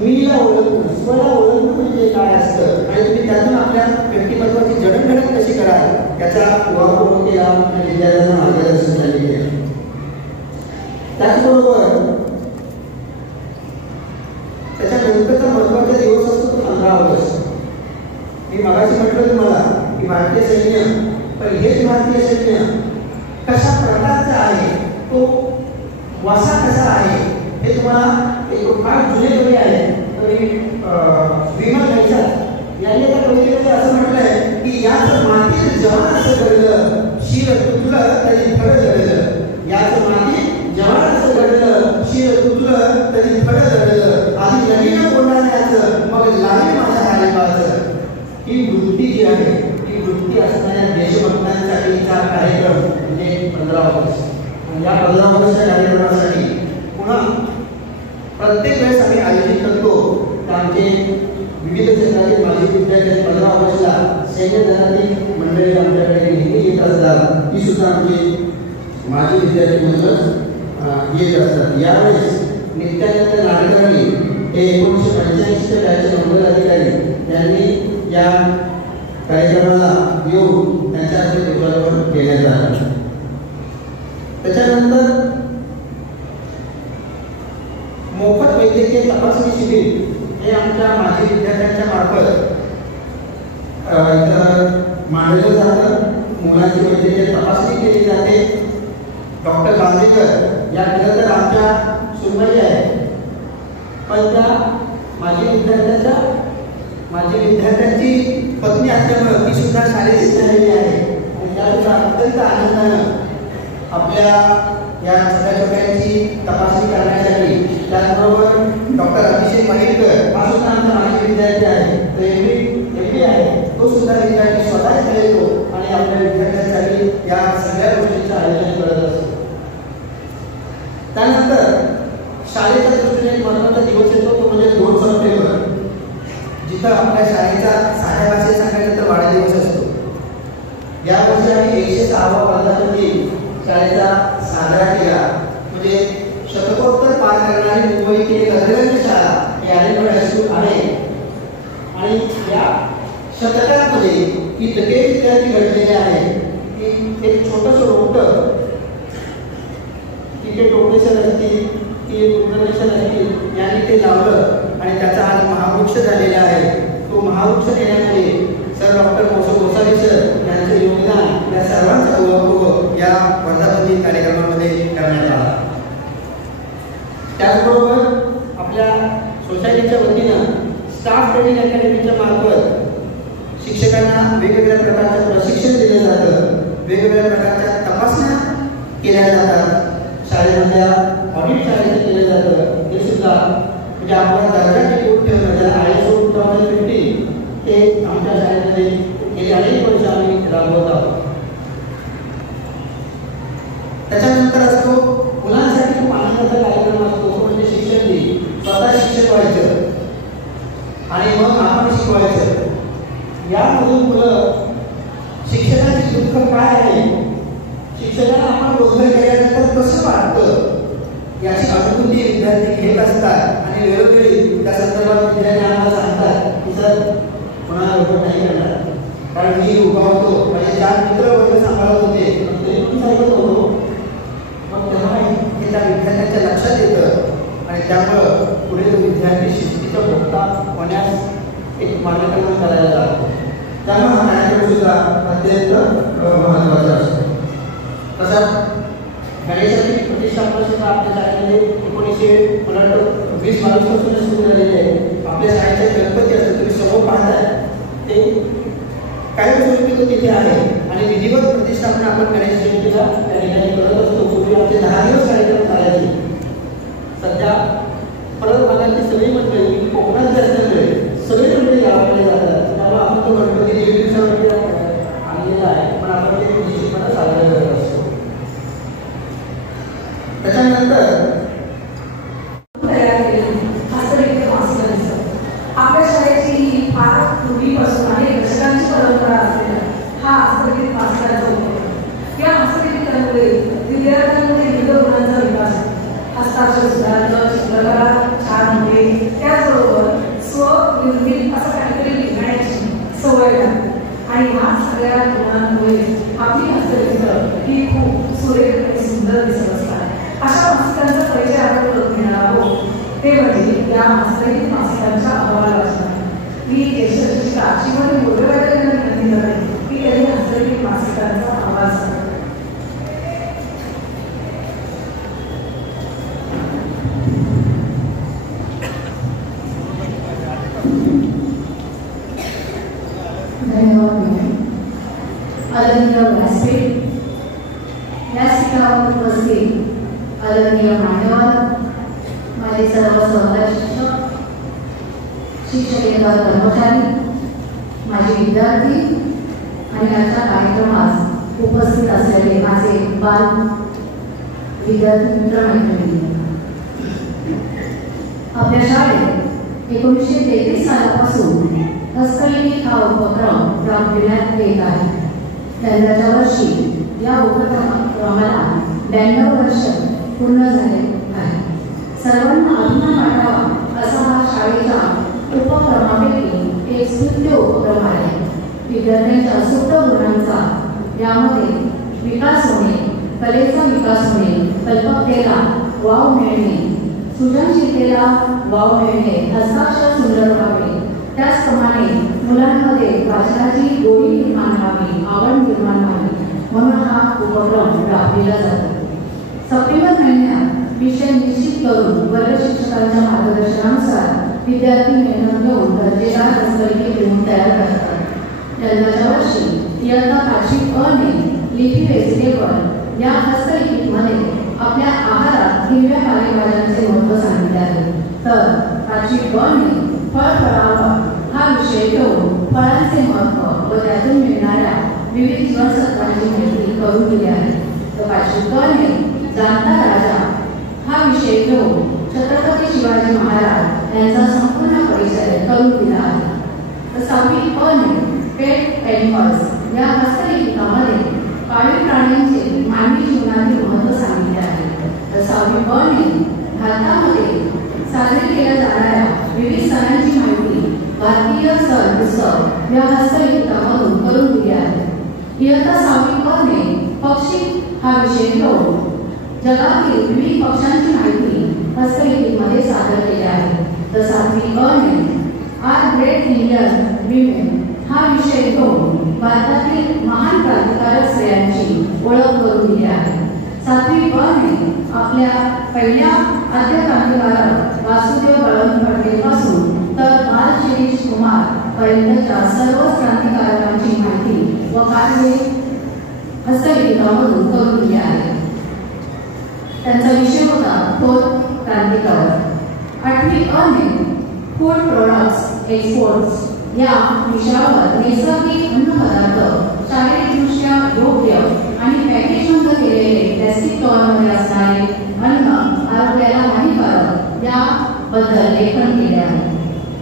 मीला ओळखणं, स्वला ओळखणं म्हणजे काय असतं आणि तुम्ही त्यातून आपल्या व्यक्तिमत्वाची जडणघडण कशी कराल याचा उहापोह केला आणि विद्यार्थ्यांना मार्गदर्शन त्यांनी केलं. त्याचबरोबर त्याच्यानंतरचा महत्वाचा दिवस असतो तो 15 ऑगस्ट. मी मगाशी म्हटलं तुम्हाला की भारतीय सैन्य, पण हेच भारतीय सैन्य कशा प्रकारचा आहे, तो वसा कसा आहे हे तुम्हाला एक फार जुने कवी आहे कवी विमल घनसाल यांनी त्या कवितेमध्ये असं म्हटलंय की याच मातीत जवान असं घडलं, शिर तुटलं तरी फळ जळलं. याच मातीत जवान असं घडलं, शिर तुटलं तरी फळ जळलं. आधी नवीन बोलण्याचं मग लागेल माझ्या हारीबाचं. ही वृत्ती जी आहे ही वृत्ती असणाऱ्या देशभक्तांसाठीचा कार्यक्रम म्हणजे 15 ऑगस्ट. आणि या 15 ऑगस्टच्या कार्यक्रमासाठी पुन्हा प्रत्येक वेळेस आम्ही आयोजित करतो. तर आमचे विविध क्षेत्रातील माजी विद्यार्थी 15 ऑगस्टला सैन्य दलातील मंडळी आमच्याकडे नेहमी येत असतात. ती सुद्धा आमचे माजी विद्यार्थी म्हणूनच येत असतात. यावेळेस नित्यानंद नाडकर्णी हे 1985च्या बॅचचे नोडल अधिकारी यांनी या कार्यक्रमाला येऊन त्यांच्या हस्ते ध्वजारोहण केले जाते. त्याच्यानंतर मोफत वैद्यकीय तपासणी शिबिर हे आमच्या माजी विद्यार्थ्यांच्या मार्फत मांडलं जातं. मुलांची वैद्यकीय तपासणी केली जाते. डॉक्टर बांदेकर या खरं तर आमच्या सुनबाई आहेत. पण त्या माझी विद्यार्थ्यांची पत्नी असल्यामुळे ती सुद्धा शाळेत झालेली आहे आणि त्यासुद्धा अत्यंत आनंदानं आपल्या या छोट्या छोट्यांची तपासणी करण्यासाठी, त्याचबरोबर डॉक्टर अतिशय माहितकर हा सुद्धा आमचा माजी विद्यार्थी आहे, तो एमपी आहे, तो सुद्धा विद्यार्थी स्वतः येतो आणि आपल्या विद्यार्थ्यांसाठी या सगळ्या गोष्टींचं आयोजन करत असतो. त्यानंतर शाळेच्या दृष्टीने एक महत्त्वाचा दिवस येतो तो म्हणजे 2 सप्टेंबर, जिथं आपल्या शाळेचा साध्या भाषेत सांगायचं तर वाढदिवस असतो. यावर्षी आम्ही 106वा वर्धापन शाळेचा साजरा केला. म्हणजे शतकोत्तर पार करणारी मुंबईची एक अग्रगण्य शाळा ही अलिबाग हायस्कूल आहे आणि या शतकामध्ये इतके विद्यार्थी घडलेले आहेत की एक छोटंसं रोपटं तिथे टोपेशन असतील की वृक्षण असतील यांनी ते लावलं आणि त्याचा आज महावृक्ष झालेला आहे. तो महावृक्ष देण्यामध्ये सर डॉक्टर गोसावी सर यांचं योगदान या सर्वांचा गौरव या वर्धापन कार्यक्रमामध्ये करण्यात आला. त्याचबरोबर आपल्या सोसायटीच्या वतीनं स्टाफ ट्रेनिंग अकॅडमीच्या मार्फत शिक्षकांना वेगवेगळ्या प्रकारचं प्रशिक्षण दिलं जातं, वेगवेगळ्या प्रकारच्या तपासण्या केल्या जातात, शाळेमधल्या ऑडिट शाळेचं केलं जातं. ते सुद्धा म्हणजे आपला दर्जा टिकवून ठेवणं ज्याला ISO 2015 ते आमच्या शाळेमध्ये गेली अनेक वर्ष आम्ही राबवत आहोत. त्याच्यानंतर असतो मुलांसाठी खूप आनंदाचा कार्यक्रम असतो तो म्हणजे शिक्षण दिन. स्वतः शिक्षक व्हायचं आणि मग आपण शिकवायचं. यामधून मुलं शिक्षकांचे दुःख काय आहे, शिक्षकांना आपण रोजगार केल्यानंतर कसं वाटतं याची अनुभूती विद्यार्थी घेत असतात आणि वेळोवेळी त्या संदर्भात विद्यार्थी आम्हाला सांगतात की सर कोणाला रोजगार नाही करणार कारण मी उभा होतो, माझे 4 मित्र वर्ग सांभाळत होते ते पण सांगत होतो. मग तेव्हा हे त्या विद्यार्थ्यांच्या लक्षात येतं आणि त्यामुळं पुढे तो विद्यार्थी शिस्तीचा भोगता होण्यास एक मार्गक्रमण करायला जातो. त्यामुळे हा कार्यक्रम सुद्धा अत्यंत महत्त्वाचा असतो. तसंच गणेशाची प्रतिष्ठापना सुद्धा आपल्या शाळेमध्ये 1920 पासून सुरू झालेली आहे. आपल्या शाळेचे गणपती असतात तुम्ही समोर पाहताय ते काही स्वरूपी तो तिथे आहे आणि विधिवत प्रतिष्ठापना आपण गणेश जयंतीला त्या ठिकाणी करत असतो. पूर्वी आमचे 10 दिवस कार्यक्रम करायचे. सध्या परत भागातली सगळी मंडळी कोकणात असल्यामुळे सगळी मंडळी गावाकडे जातात. त्यामुळे आपण तो गणपती 1 दिवसावरती आणलेला आहे पण आपण ते निश्चितपणे साजरा करत असतो. त्याच्यानंतर तयार केलं हस्तलिखित मासिक आपल्या शाळेची फार पूर्वीपासून अनेक दशकांची परंपरा असलेला हा हस्तलिखित मासिकाचा उपयोग. या हस्तलिखितांमुळे विद्यार्थ्यांमध्ये विविध गुणांचा विकास होतो. हस्ताक्षर सुधारणं, चित्रकला छान होते, त्याचबरोबर स्वनिर्मित असं काहीतरी लिहिण्याची सवय लागते आणि ह्या सगळ्या गुणांमुळे आपली हस्तलिखित ही खूप सुरेख आणि सुंदर दिसत असतात. अशा मासिकांचा परिचय आपण करून घेणार आहोत ते म्हणजे या हस्तलिखित मासिकांच्या अहवाल वाचनात. मी ज्येष्ठ श्रीमती मोरेवाडे यांना विनंती करते की त्यांनी हस्तलिखित मासिकांचा अहवाल सांगा. धन्यवाद. आदरणीय व्यासपीठ, व्यासपीठावर उपस्थित आदरणीय मान्यवर, माझे सर्व सहकारी शिक्षक, शिक्षकेतर कर्मचारी, माझे विद्यार्थी आणि आजच्या कार्यक्रमास उपस्थित असलेले माझे बाल विद्यार्थी मित्रमैत्रिणी, आपल्या शाळेत 1933 सालापासून हस्तलिखित हा उपक्रम राबविण्यात येत आहे. यंदाच्या वर्षी या उपक्रमाला 92 वर्ष पूर्ण झाले आहे. सर्वांना अभिमान वाटावा असा हा शाळेच्या उपक्रमापैकी एक स्तुत्य उपक्रम आहे. विद्यार्थ्यांच्या सुप्त गुणांचा यामध्ये विकास होणे, कलेचा विकास होणे, कल्पकतेला वाव मिळणे, सृजनशीलतेला वाव मिळणे, हस्ताक्षर सुंदर व्हावे, त्याचप्रमाणे मुलांमध्ये वाचनाची गोडी निर्माण व्हावी, आवड निर्माण व्हावी म्हणून हा उपक्रम राबविला जातो. सप्टेंबर महिन्यात विषय निश्चित करून वर्ग शिक्षकांच्या मार्गदर्शनानुसार विद्यार्थी मेहनत घेऊन दर्जेदार हस्तलिखित लिहून तयार करतात. जन्माच्या वर्षी इयत्ता 5वी अ ने लिपी व्हेजिटेबल या हस्तलिखितमध्ये आपल्या आहारात हिरव्या पालेभाज्यांचे महत्त्व सांगितले आहे. तर 5वी ब ने फळफळावळ हा विषय घेऊन फळांचे महत्त्व व त्यातून मिळणाऱ्या विविध जीवनसत्वांची माहिती करून दिली आहे. तर 5वी क ने जाणता राजा हा विषय घेऊन छत्रपती शिवाजी महाराज यांचा संपूर्ण परिचय करून दिला आहे. तर 6वी प ने पेट एनिमल्स या हस्तलिखितामध्ये पाळीव प्राण्यांचे मानवी जीवनातील महत्त्व सांगितले आहे. तर 6वी ब ने भारतामध्ये साजरी केल्या जाणाऱ्या विविध सणांची माहिती भारतीय सण उत्सव या हस्तलिखितामधून करून दिली आहे. इयत्ता 6वी क ने पक्षी हा विषय घेऊन जगातील विविध पक्ष्यांची माहिती हस्तलिखितमध्ये सादर केली आहे. तर 7वी अ ने आर ग्रेट इंडियन विमेन हा विषय घेऊन भारतातील महान क्रांतिकारक स्त्रियांची ओळख करून दिली आहे. 7वी ब ने आपल्या पहिल्या आद्य क्रांतिकारक वासुदेव बळवंत फडकेपासून तर बाल शिरीष कुमार पर्यंतच्या सर्वच क्रांतिकारकांची माहिती व कार्य हस्तलिखितामधून करून दिली आहे. त्यांचा विषय होता थोर क्रांतिकारक. 8वी अ ने फूड प्रोडक्ट्स एक्सपोर्ट्स या विषयावर नैसर्गिक अन्नपदार्थ शारीरिकदृष्ट्या योग्य आणि पॅकेजबंद केलेले प्लॅस्टिक कव्हरमध्ये असणारे अन्न आरोग्याला हानिकारक याबद्दल लेखन केले आहे.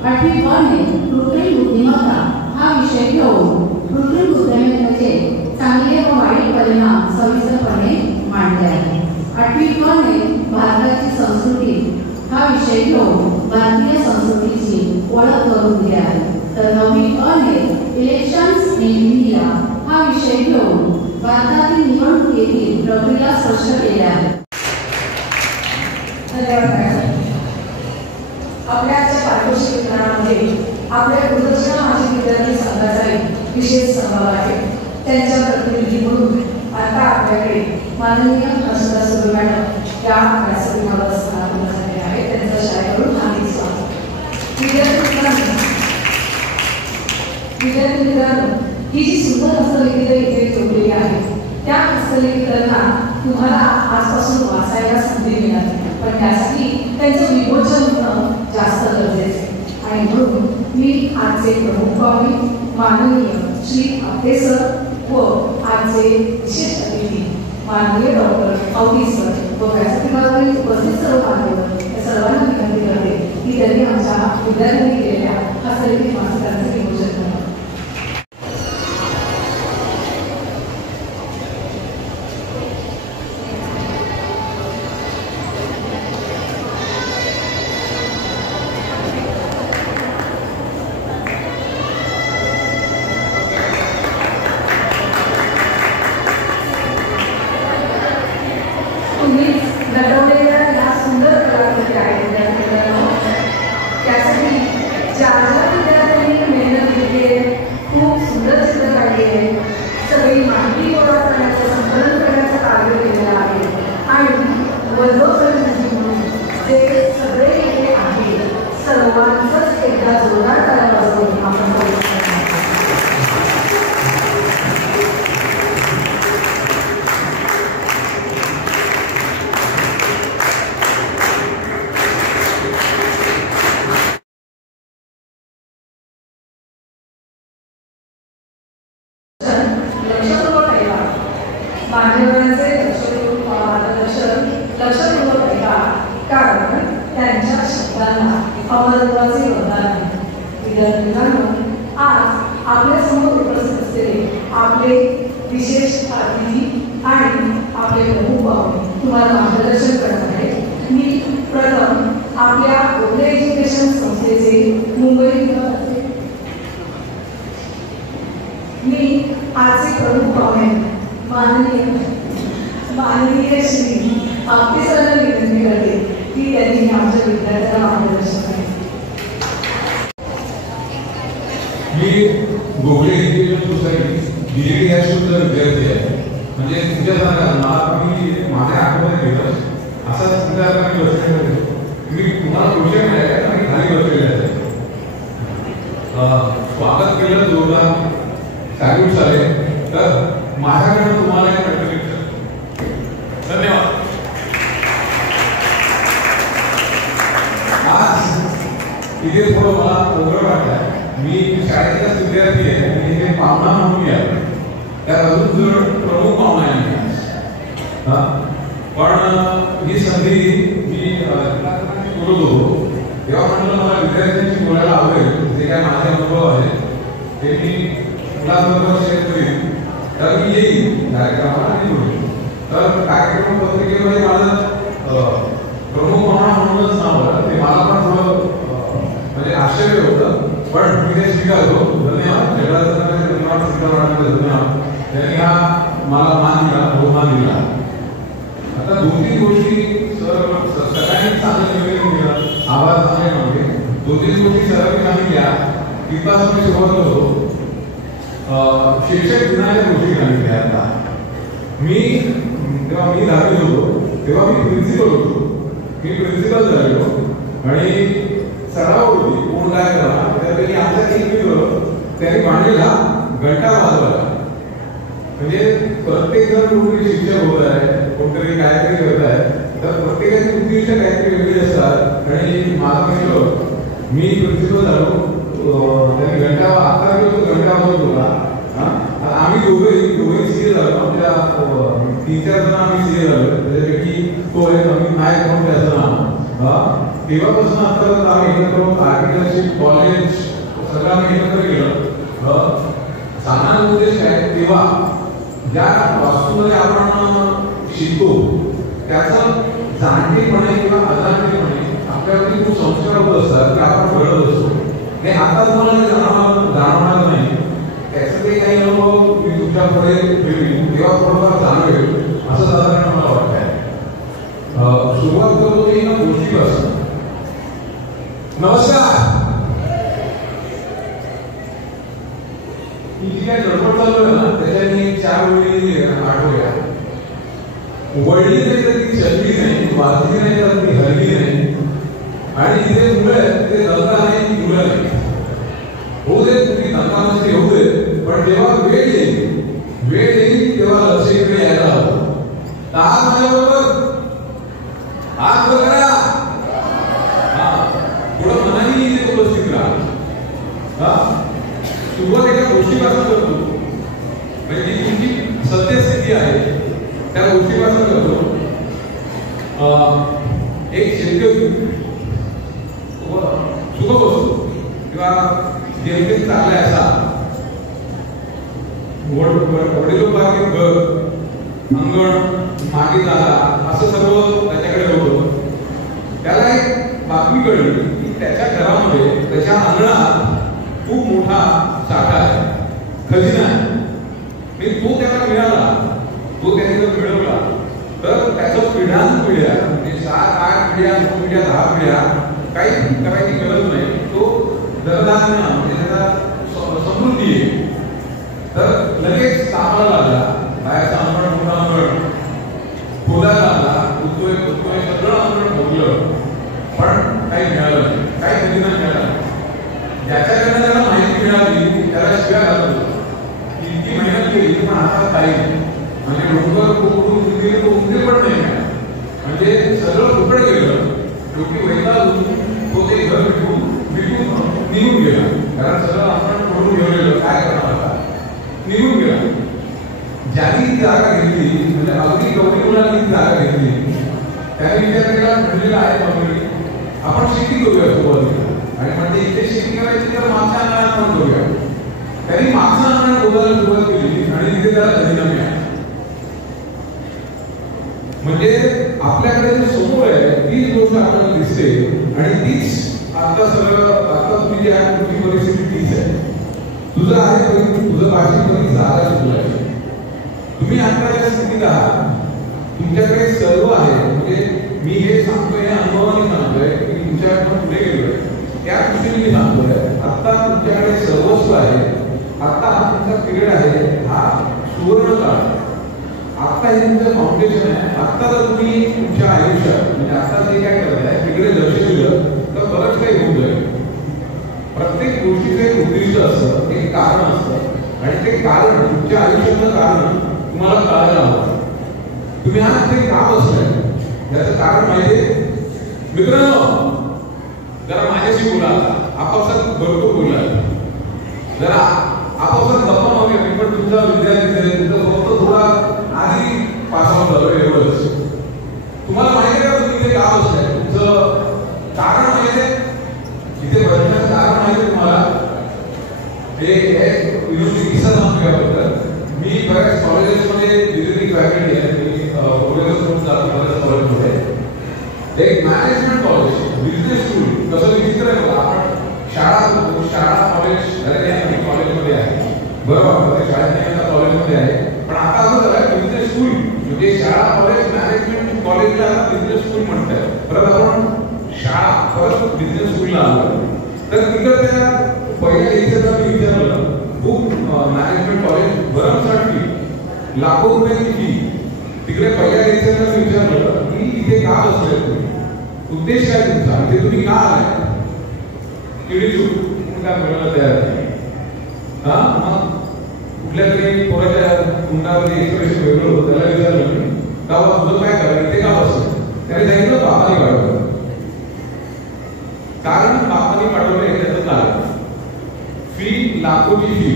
8वी ब ने कृत्रिम बुद्धिमत्ता हा विषय घेऊन कृत्रिम बुद्धिमत्तेचे चांगले व वाईट परिणाम सविस्तरपणे मांडले आहेत. 8वी क ने भारताची संस्कृती हा विषय घेऊन भारतीय संस्कृतीची ओळख करून दिली आहे. तर 9वी अ ने इलेक्शन्स इन इंडिया हा विषय घेऊन भारतातील निवडणुकीतील प्रक्रिया स्पष्ट केल्या आहेत. आपल्या पारितोषिक वितरणामध्ये आपल्या गुरुदक्षिणा माजी विद्यार्थी संघाचाही विशेष सहभाग आहे. त्यांच्या प्रतिनिधी म्हणून आता आपल्याकडे माननीय हर्षदा सुरू मॅडम या व्यासपीठावर स्थापन झाले आहे. त्यांचं शाळेकडून हार्दिक स्वागत. विद्यार्थी मित्रांनो, ही जी सुंदर हस्तलिखित इथे ठेवलेली आहे त्या हस्तलिखितांना तुम्हाला आजपासून वाचायला संधी मिळाली, पण त्यासाठी त्यांचं विमोचन होणं जास्त गरजेचं आहे. आणि म्हणून मी आजचे प्रमुख पाहुणे माननीय श्री आपटे सर व आजचे विशेष अतिथी माननीय डॉक्टर अवधी सर व व्यासपीठावरील उपस्थित सर्व मान्यवर या सर्वांना विनंती करते की त्यांनी आमच्या विद्यार्थ्यांनी केलेल्या हस्तलिखित मासिकांचे विमोचन करावे. मान्यवरांचे मार्गदर्शन लक्षपूर्वक ऐका, कारण त्यांच्या शब्दांना अमरत्वाचे वरदान आहे. विद्यार्थ्यांनो, आज आपल्या समोर उपस्थित असलेले आपले विशेष अतिथी आणि आपले प्रमुख पाहुणे तुम्हाला मार्गदर्शन करणार आहेत. मी प्रथम आपल्या गोखले एज्युकेशन संस्थेचे मुंबई मी आजचे प्रमुख पाहुणे माननीय श्री आपटे सरांना विनंती करते की त्यांनी आमच्या विद्यार्थ्यांना मार्गदर्शन करावे. मी गोखले एज्युकेशन सोसायटी बीएड या शुद्ध विद्यार्थी आहे. म्हणजे तुमच्या मी माझ्या आठवड्यात घेतलं असा तुमच्या मी तुम्हाला प्रोजेक्ट आहे आणि खाली बसलेले आहे. स्वागत केलं जोरदार सॅल्यूट झाले. तर माझ्याकडे तुम्हाला एक कंट्रीब्युशन. धन्यवाद. आज इथे थोडं मला ओघळ वाटलं. मी शाळेचाच विद्यार्थी आहे आणि इथे पाहुणा म्हणून आहे. त्यात अजून जर प्रमुख पाहुणा आहे. पण ही संधी मी बोलत होतो तेव्हा म्हटलं मला विद्यार्थ्यांशी बोलायला आवडेल. जे काय माझे अनुभव आहेत ते मी मुलांबरोबर शेअर करीन. तर मी येईन कार्यक्रमाला आणि बोलेन. तर कार्यक्रम पत्रिकेमध्ये माझं प्रमुख पाहुणा म्हणूनच नाव आलं. ते मला पण थोडं म्हणजे आश्चर्य होतं. पण मी ते स्वीकारतो. धन्यवाद. धन्यवाद स्वीकार. धन्यवाद. त्यांनी हा मला मान दिला, बहुमान दिला. आता 2-3 गोष्टी सगळ्यांनी चांगलं निवेदन केलं. आवाज चांगले नव्हते. 2-3 गोष्टी सरांनी सांगितल्या. तिथपासून मी सुरुवात करतो. शिक्षक दिनाच्या गोष्टी सांगितल्या. आता तेव्हा मी 10वीत होतो तेव्हा मी प्रिन्सिपल होतो. मी प्रिन्सिपल झालेलो आणि सराव होती कोण काय करा. त्यापैकी आमचा एक मित्र त्यांनी मांडलेला घंटा वाजवायला. म्हणजे प्रत्येक जण कोणतरी शिक्षक होत आहे, कोणतरी काहीतरी करत आहे. तर प्रत्येकाची उद्दिष्ट काहीतरी वेगळी असतात. आणि माझा मित्र मी प्रिन्सिपल झालो. त्यांनी घंटा आता घंटा वाजवत होता. आम्ही दोघे सीए झालो. आमच्या 3-4 जण आम्ही सीए झालो. त्याच्यापैकी तो एक आम्ही नायक म्हणून त्याचं नाव. तेव्हापासून आता आम्ही एकत्र आर्किटेक्चरशिप कॉलेज सगळं आम्ही एकत्र केलं. सामान्य उद्देश काय तेव्हा ज्या वास्तूमध्ये आपण शिकतो त्याचं जाणतेपणे किंवा अजाणतेपणे आपल्यावरती खूप संस्कार होत असतात की आपण घडत असतो. हे आता तुम्हाला जाणवणार नाही. त्याचं ते काही अनुभव मी तुमच्या पुढे ठेवीन तेव्हा थोडंफार जाणवेल असं साधारण मला वाटत आहे. सुरुवात करतो ते एका गोष्टीपासून. नमस्कार. ही जी काय गडबड चालू आहे ना त्याच्यानी 4 वेळी आठवल्या. वडली नाही तर ती चलली नाही, वाचली नाही तर ती हरली नाही. आणि तिथे मुलं आहेत ते दंगा नाही ती मुलं नाही. होऊ दे तुम्ही दंगा नसते होऊ दे. पण जेव्हा वेळ येईल तेव्हा लक्ष इकडे यायला हवं. आज माझ्याबरोबर हात वर करा. थोडं मनाने इथे उपस्थित राहा. सुरुवात एका गोष्टीपासून करतो. म्हणजे जी तुमची सद्यस्थिती आहे त्या गोष्टीपासून करतो. एक शेतकरी सुखत असतो किंवा जेमतेम चाललाय असा वडिलोपार्जित घर, अंगण, मागे जागा असं सर्व त्याच्याकडे होतं. त्याला एक बातमी कळली की त्याच्या घरामध्ये त्याच्या अंगणात खूप मोठा साठा आहे, खजिना आहे. तो त्याला मिळाला. तो त्याने जर मिळवला तर त्याचं पिढ्यानपिढ्या म्हणजे 7-8 पिढ्या, 9 पिढ्या, 10 पिढ्या काही करायची गरज नाही. तो दरदान म्हणजे त्याला समृद्धी आहे. तर लगेच कामाला लागला. बाहेरचा अंगण, मोठा अंगण खोदायला लागला. उतोय सगळं अंगण भोगलं. पण काही मिळालं नाही. काही खजिना मिळाला. ज्याच्याकडनं त्याला माहिती मिळाली त्याला शिव्या घालत होतो. इतकी मेहनत केली पण आता काही नाही. म्हणजे डोंगर उंदीर पण नाही मिळाला. म्हणजे सगळं फुकट गेलं. शेवटी वैतागून तो ते घर विकून निघून गेला. कारण सगळं आपण पडून घेऊन काय करणार आता निघून गेला. ज्यांनी ती जागा घेतली म्हणजे अगदी गौरी मुलांनी ती जागा घेतली त्याने विचार केला म्हणलेला आहे मंडळी आपण शेती करूया सुरुवातीला. आणि म्हणजे इथे शेती करायची तर मागच्या अंगणात पण करूया. त्यांनी मागच्या अंगणात बोलायला सुरुवात केली आणि तिथे त्याला खजिना मिळाला. म्हणजे आपल्याकडे जे समोर आहे तीच गोष्ट आपल्याला दिसते आणि तीच आता तुम्ही जी आहे तुमची परिस्थिती तीच आहे. तुझं आहे तुझं भाषिक कधी जागा शिकवायची. तुम्ही आता या स्थितीत आहात. तुमच्याकडे सर्व आहे. म्हणजे मी हे सांगतोय अनुभवाने सांगतोय की तुमच्याकडून पुढे गेलोय त्या दृष्टीने मी सांगतोय. आता तुमच्याकडे सर्वस्व आहे. आता हा तुमचा पिरियड आहे. हा सुवर्ण काळ. आता हे तुमचं फाउंडेशन आहे. आता जर तुम्ही तुमच्या आयुष्यात म्हणजे आता जे काय करताय तिकडे लक्ष दिलं तर बरंच काही होऊन जाईल. प्रत्येक गोष्टीचं एक उद्दिष्ट असतं, एक कारण असतं आणि ते कारण तुमच्या आयुष्यातलं कारण तुम्हाला कळायला हवं. तुम्ही आज ते का बसलाय याचं कारण माहितीये? मित्रांनो, जरा माझ्याशी बोला, आपापसात भरपूर बोला, जरा आपापसात गप्पा मारूया. मी पण तुमचा विद्यार्थी आहे, तुमचं फक्त थोडा आधी पास आउट झालो एवढंच. तुम्हाला माहिती आहे का तुम्ही इथे का बसलाय? तुमचं कारण माहिती आहे? इथे बसण्याचं कारण माहिती आहे तुम्हाला? हे विनोदी किस्सा सांगतो याबद्दल. मी बऱ्याच कॉलेजेसमध्ये डिग्री फॅकल्टी आहे, मी प्रोफेसर म्हणून जातो बऱ्याच कॉलेजमध्ये. एक मॅनेजमेंट कॉलेज, बिझनेस स्कूल. कसं विचित्र आहे बघा, आपण शाळा कॉलेजमध्ये आहे, बरोबर, शाळेत कॉलेजमध्ये आहे, पण आता असं झालं बिझनेस स्कूल म्हणजे शाळा कॉलेज मॅनेजमेंट कॉलेजला बिझनेस स्कूल म्हणतात. परत आपण शाळा परत बिझनेस स्कूलला आलो. तर तिथं त्या पहिल्या लेक्चरला मी विचारलं, बुक मॅनेजमेंट कॉलेज भरमसाठी लाखो रुपयांची फी. तिकडे पहिल्या लेक्चरला मी विचारलं की इथे का बसले तुम्ही, उद्देश काय तुमचा, इथे तुम्ही का आलाय? काय बोलायला तयार नाही. हा, मग कुठल्या तरी पोराच्या तोंडावरती एक्सप्रेशन वेगळं होतं. त्याला विचारलं मी, का तुझं काय करायचं, इथे का बसलं? त्याने सांगितलं बापाने पाठवलं. कारण बापाने पाठवलं त्याचं कारण फी, लाखोची फी.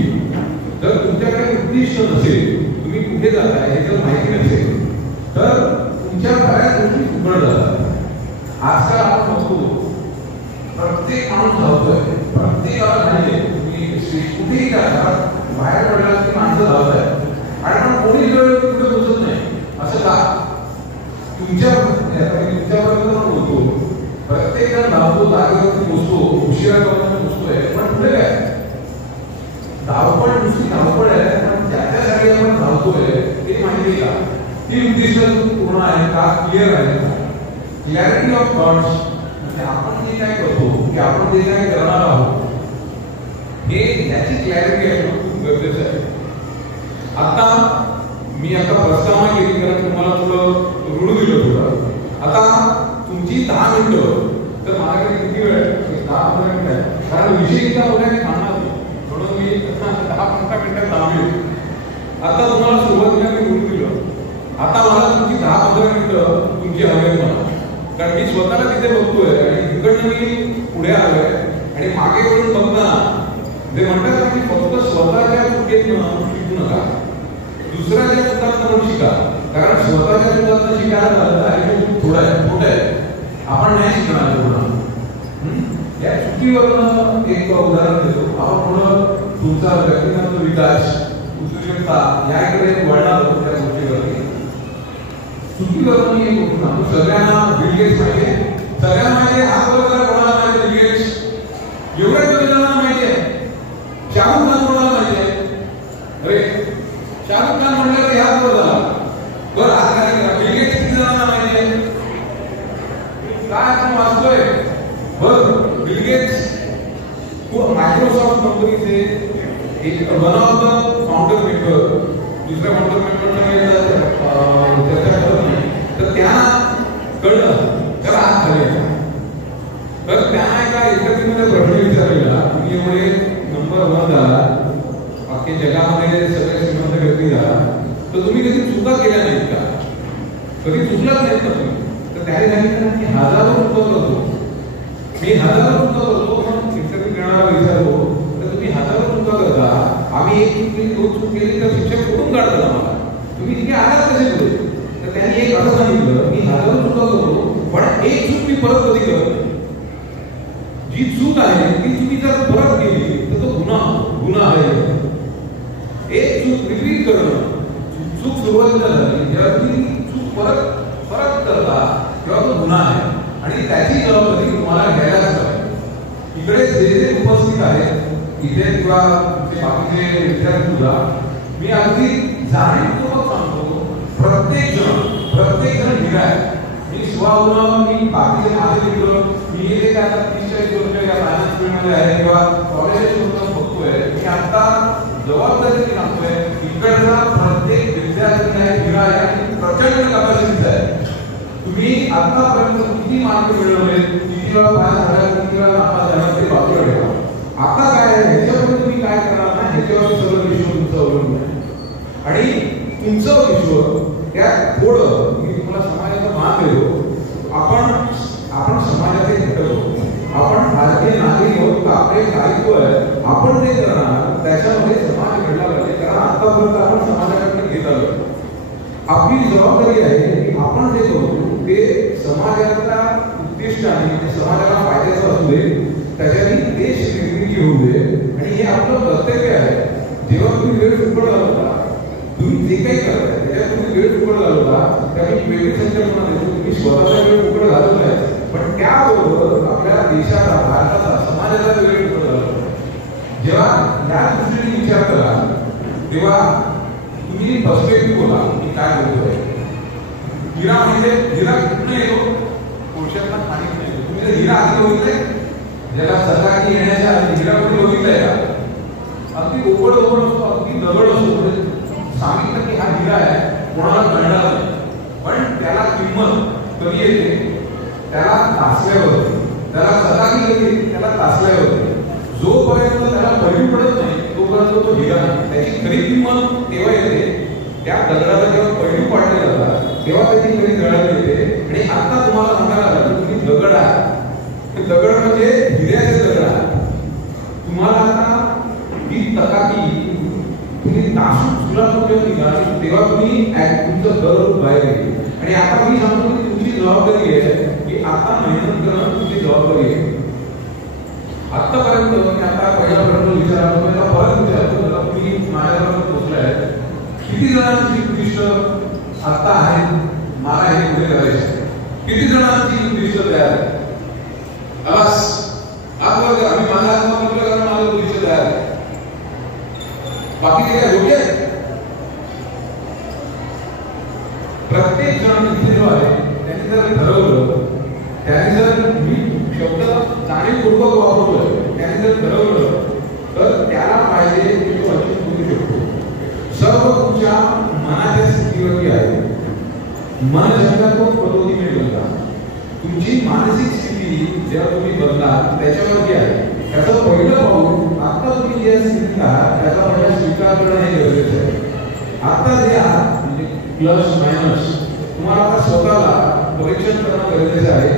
जर तुमच्याकडे उद्दिष्ट नसेल, तुम्ही कुठे जाताय हे जर माहिती नसेल, तर तुमच्या बऱ्याच गोष्टी उघड जातात. आजकाल आपण बघतो प्रत्येक माणूस धावतोय, प्रत्येकाला नाही, तुम्ही कुठेही बाहेर पडला की माणसं धावत आहे आणि पण कोणी कुठे पोचत नाही. असं का? तुमच्याबरोबर पण बोलतो, प्रत्येक जण धावतो, जागेवरती पोचतो, उशिरा करून पोचतोय, पण पुढे काय? धावपळ नुसती धावपळ आहे, पण ज्याच्यासाठी आपण धावतोय ते माहिती का? ती उद्दिष्ट पूर्ण आहे का, क्लिअर आहे का? क्लॅरिटी ऑफ थॉट्स, आपण जे काय करतो की आपण जे काय करणार आहोत हे याची क्लॅरिटी असणं खूप गरजेचं आहे. आता मी प्रस्तावना केली कारण तुम्हाला थोडं ऋण दिलं होतं. आता तुमची 10 मिनिटं, तर माझ्याकडे किती वेळ आहे? 10-15 मिनिटं आहे, कारण विषय इतका मोठा मी थांबणार नाही, म्हणून मी 10-15 मिनिटं थांबले. आता तुम्हाला सुरुवातीला मी ऋण दिलं, आता मला तुमची 10-15 मिनिटं तुमची हवी मला, कारण मी स्वतःला तिथे बघतोय आणि तिकडनं मी पुढे आलोय आणि मागे वळून बघताना ते म्हणतात की फक्त स्वतःच्या चुकीतनं शिकू नका, दुसऱ्याच्या चुकांना पण शिका. कारण स्वतःच्या चुकांना शिकायला झालं आणि थोडं आहे, आपण नाही शिकणार पूर्ण. या चुकीवरनं एक उदाहरण देतो. आपण पुढं तुमचा व्यक्तिमत्व विकास, उद्योजकता याकडे वळणार होतो त्या गोष्टीवरती. चुकीवरनं मी एक गोष्ट सांगतो, सगळ्यांना बिल गेट्स माहिती आहे, सगळ्यांना माहिती आहे, हात बरोबर कोणाला माहिती आहे? Bill Gates. एवढ्या जणांना माहिती आहे. शाहरुख खान कोणाला माहिती आहे? अरे शाहरुख खान म्हटलं की हात वर झाला, बरं हात खाली करा. बिल गेट्स किती जणांना माहिती आहे? काय आपण वाचतोय? बरं, बिल गेट्स मायक्रोसॉफ्ट कंपनीचे एक one of the founder member, दुसऱ्या फाउंडर मेंबरचा चर्चा करत नाही, तर त्यांना कळलं तर हात खाली. तर त्यांना एका एकत्रितमध्ये प्रश्न विचारलेला, तुम्ही एवढे नंबर 1 झाला, अख्ख्या जगामध्ये सगळे श्रीमंत व्यक्ती झाला, तर तुम्ही कधी चुका केल्या नाहीत का? कधी चुकलाच नाहीत का तुम्ही? तर त्याने सांगितलं की हजारो चुका करतो मी, हजारो चुका करतो. पण इंटरव्ह्यू देणारा विचारतो, तर तुम्ही हजारो चुका करता, आम्ही एक चूक केली, 2 चूक केली तर शिक्षक कुठून काढतात आम्हाला, तुम्ही इतके आधार कसे करू? तर त्यांनी एक असं सांगितलं, मी हजारो चुका करतो पण एक चूक मी परत कधी करत नाही. जी चूक आहे ती तुम्ही जर परत केली तर तो गुन्हा आहे. एक चूक रिपीट करणं, चूक सुरुवातीला झाली, जेव्हा तुम्ही चूक परत करता तेव्हा तो गुन्हा आहे आणि त्याची जबाबदारी तुम्हाला घ्यायलाच हवी. इकडे जे उपस्थित आहेत इथे किंवा बाकीचे विद्यार्थी सुद्धा, मी अगदी जाणीवपूर्वक सांगतो, प्रत्येक जण निघाय. मी स्वतः, मी बाकीचे माझे मित्र, मी हे काय आता 30-40 वर्ष या फायनान्स फील्डमध्ये आहे किंवा कॉलेजेस बघतोय, मी आता जबाबदारी सांगतोय, इकडचा प्रत्येक विद्यार्थी आहे, निघाय आणि प्रचंड कॅपॅसिटी आहे. तुम्ही आतापर्यंत किती मार्क मिळवले, किती वेळा पास झाला, किती वेळा नापास झाला ते बाजूला ठेवा. आता काय आहे, आपले दायित्व आहे, आपण ते करणार, त्याच्यामध्ये समाज घडला पाहिजे. कारण आतापर्यंत आपण समाजाकडे घेत आलो. आपली जबाबदारी आहे की आपण जे करतो ते समाजाच्या उद्दिष्टाने, समाजाला फायद्याचं असू दे, त्याच्यानी देश निर्मिती होऊ दे, आणि हे आपलं कर्तव्य आहे. जेव्हा तुम्ही वेळ फुकट घालवता, तुम्ही जे काही करताय त्याच्यात तुम्ही वेळ फुकट घालवता, त्यावेळी वेगळी संकल्पना देतो, तुम्ही स्वतःचा वेळ फुकट घालवताय, पण त्याबरोबर आपल्या देशाचा, भारताचा, समाजाचा वेळ फुकट घालवताय. जेव्हा या दृष्टीने विचार करा तेव्हा तुम्ही पर्स्पेक्टिव्ह बोला की काय बोलतोय. हिरा म्हणजे हिरा कुठून येतो? कोळशातला पाणी येतो. तुम्ही जर हिरा आधी बघितलंय, ज्याला सकाळी येण्याच्या हिरा कुठे बघितलाय का? अगदी ओपड असतो, अगदी दगड असतो, सांगितलं की हा हिरा आहे, कोणाला कळणार नाही, पण त्याला किंमत कधी येते? त्याला तासल्यावर, त्याला सकाळी येते, त्याला तासल्यावर. जोपर्यंत त्याला बळी पडत नाही तोपर्यंत तो हिरा नाही. त्याची खरी किंमत तेव्हा येते, त्या दगडाला जेव्हा पैलू पाडले जातात तेव्हा त्याची खरी कळायला येते. आणि आता तुम्हाला सांगायला लागलं तुम्ही दगड आहे, दगड म्हणजे हिऱ्याचे दगड आहे. तुम्हाला आता ही तकाकी तुम्ही तासून तुला निघाली तेव्हा तुम्ही तुमचं दर बाहेर येईल. आणि आता मी सांगतो की तुमची जबाबदारी आहे की आता मेहनत करणं तुमची जबाबदारी आहे. आतापर्यंत मी आता पहिल्यापर्यंत विचारतो, पहिला परत विचारतो, त्याला तुम्ही माझ्यापर्यंत पोहोचलाय, किती जणांची उद्दिष्ट आता आहे मला हे पुढे करायचे? किती जणांची उद्दिष्ट तयार आहे? आम्ही माझ्या आत्महत्या कारण माझं उद्दिष्ट तयार आहे. बाकी काय योग्य आहे? प्रत्येक जण इथे जो आहे त्यांनी जर ठरवलं, त्यांनी जर मी शब्द जाणीवपूर्वक वापरतोय, त्यांनी जर ठरवलं तर त्याला पाहिजे तो अचूक करू शकतो. सर्व तुमच्या मनाच्या स्थितीवरती आहे. मन जेव्हा तो पद्धतीने बदला, तुमची मानसिक स्थिती जेव्हा तुम्ही बदला त्याच्यावरती आहे. त्याचं पहिलं पाऊल आता तुम्ही ज्या स्थितीत आहात त्याचा पहिला स्वीकार करणं हे गरजेचं आहे. आता जे आहात म्हणजे प्लस मायनस, तुम्हाला आता स्वतःला परीक्षण करणं गरजेचं आहे.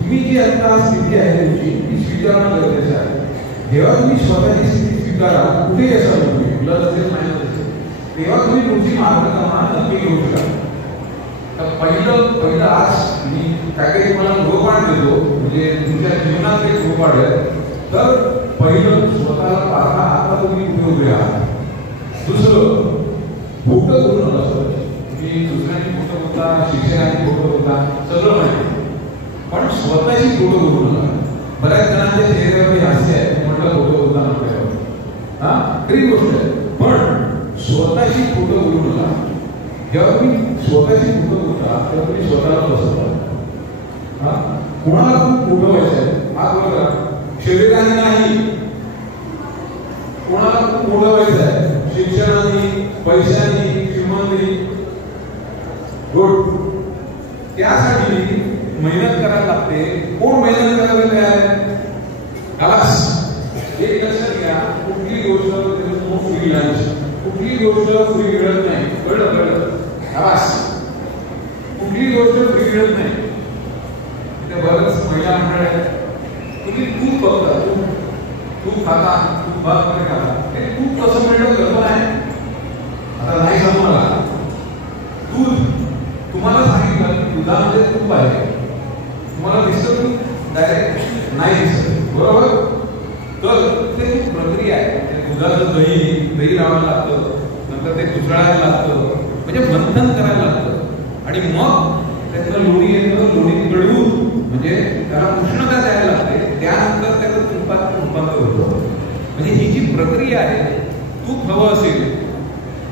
तुम्ही जी आता स्थिती आहे तुमची ती स्वीकारणं गरजेचं आहे. जेव्हा तुम्ही स्वतःची स्थिती स्वीकारा, कुठेही असाल तुम्ही, प्लस असेल मायनस असेल, तेव्हा तुम्ही तुमची मार्गक्रमणा नक्की घेऊ शकाल. तर पहिलं आज मी काहीतरी मला गृहपाठ देतो, म्हणजे तुमच्या जीवनात एक गृहपाठ आहे. तर पहिलं स्वतःला पाहता आता तुम्ही कुठे उभे आहात. दुसरं, खोटं बोलू नका. तुम्ही दुसऱ्यांची खोटं बोलता, शिक्षकांची खोटं बोलता, सगळं माहिती, पण स्वतःची खोटं बोलू नका. बऱ्याच जणांच्या चेहऱ्यावरती हास्य आहे, म्हटलं खोटं बोलता नका, हा खरी गोष्ट आहे, पण स्वतःची खोटं बोलू नका. जेव्हा तुम्ही स्वतःची खोटं बोलता तेव्हा तुम्ही स्वतःला बसवता. हा कोणाला खूप खोटं व्हायचं आहे, हा बघा, शरीराने नाही, कोणाला खूप मोठं व्हायचं आहे, शिक्षणाने, पैशाने, श्रीमंती, गुड. त्यासाठी मेहनत करायला लागते. कोण मेहनत करायला तयार आहे? एक लक्षात घ्या, कुठली गोष्ट फ्री लंच, कुठली गोष्ट फ्री मिळत नाही. कळलं? कुठली गोष्ट फ्री मिळत नाही. इथे बरंच महिला मंडळ आहे, तुम्ही तूप बघता, तूप खाता, तूप भात वगैरे खाता, ते तूप कसं मिळतं कल्पना आहे? आता नाही समजला. दूध तुम्हाला सांगितलं की दुधामध्ये तूप आहे, तुम्हाला दिसतं तूप डायरेक्ट नाही दिसत, बरोबर? तर ते प्रक्रिया आहे. दुधाचं दही लावायला लागतं, नंतर ते कुसळायला लागतं, म्हणजे मंथन करायला लागतं, आणि मग त्याचं लोणी येतं. लोणी गळून म्हणजे त्याला उष्णता द्यायला लागते, त्यानंतर त्याचं तुपात रूपांतर होतं. म्हणजे ही जी प्रक्रिया आहे, तूप हवं असेल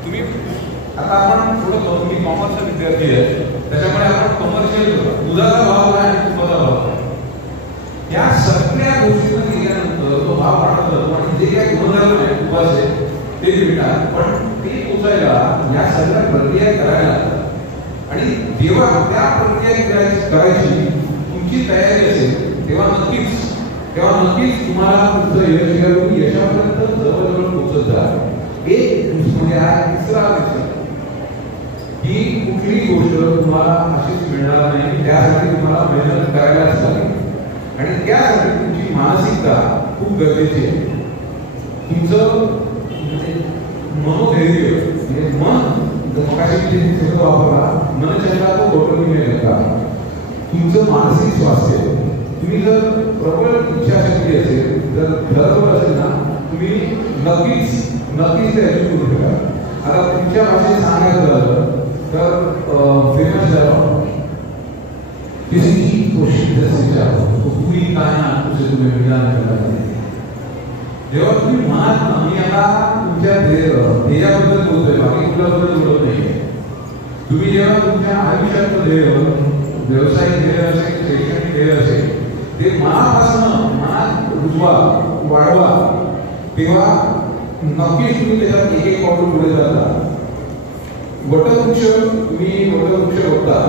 तुम्ही, आता आपण थोडं, मी कॉमर्सचा विद्यार्थी आहे, त्याच्यामुळे आपण कमर्शियल दुधाचा भाव काय आणि तुपाचा भाव काय, या सगळ्या गोष्टींना गेल्यानंतर तो भाव वाढत जातो, आणि जे काही गुणधर्म आहे तुपाचे ते मिळतात, पण ते पोचायला या सगळ्या प्रक्रिया करायला लागतात. आणि जेव्हा त्या प्रक्रिया करायची तुमची तयारी असेल तेव्हा नक्कीच तुम्हाला तुमचं यशापर्यंत जवळजवळ पोहोचत जाल. एक म्हणजे हा तिसरा विषय की कुठली गोष्ट तुम्हाला अशीच मिळणार नाही, त्यासाठी तुम्हाला मेहनत करायलाच लागेल. आणि त्यासाठी तुमची मानसिकता खूप गरजेची आहे. तुमचं मनोधैर्य म्हणजे मन मगाशी शब्द वापरला मनचंदा तो कौटुंबिक नका. तुमचं मानसिक स्वास्थ्य, तुम्ही जर प्रबळ इच्छाशक्ती असेल, जर ठरवलं असेल ना, तुम्ही नक्कीच ते अचीव करू शकता. आता तुमच्या भाषेत सांगायचं झालं तर फेमस झालं किसी की कोशिश तो पूरी कायनात तुझे तुम्हें मिळणार नाही. जेव्हा तुम्ही म्हणाल ना, मी आता तुमच्या ध्येयाबद्दल बोलतोय, बाकी कुणाबद्दल बोलत नाही. तुम्ही जेव्हा तुमच्या आयुष्याचं ध्येय, व्यावसायिक ध्येय असेल, शैक्षणिक ध्येय असेल, ते मनात रुजवा, वाढवा, तेव्हा नक्कीच तुम्ही त्याच्यात एक पाऊल पुढे जाता. वटवृक्ष, तुम्ही वटवृक्ष बघता,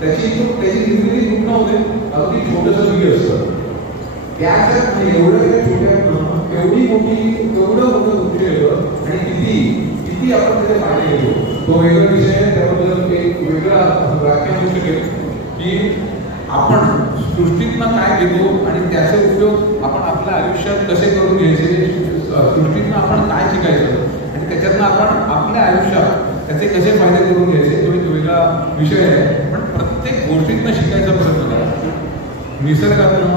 त्याची निर्मिती पूर्ण होते अगदी छोटंसं बी असतं. त्याच्यात एवढ्या छोट्या एवढी मोठी एवढं मोठं वृक्ष येतं आणि किती आपण त्याचे फायदे घेतो तो वेगळा विषय आहे. त्याबद्दल एक वेगळा व्याख्या होऊ शकेल की आपण सृष्टीतनं काय घेतो आणि त्याचे उपयोग आपण आपल्या आयुष्यात कसे करून घ्यायचे, सृष्टीतनं आपण काय शिकायचं आणि त्याच्यातनं आपण आपल्या आयुष्यात त्याचे कसे फायदे करून घ्यायचे, तो एक वेगळा विषय आहे. पण प्रत्येक गोष्टीतनं शिकायचा प्रयत्न करा. निसर्गातनं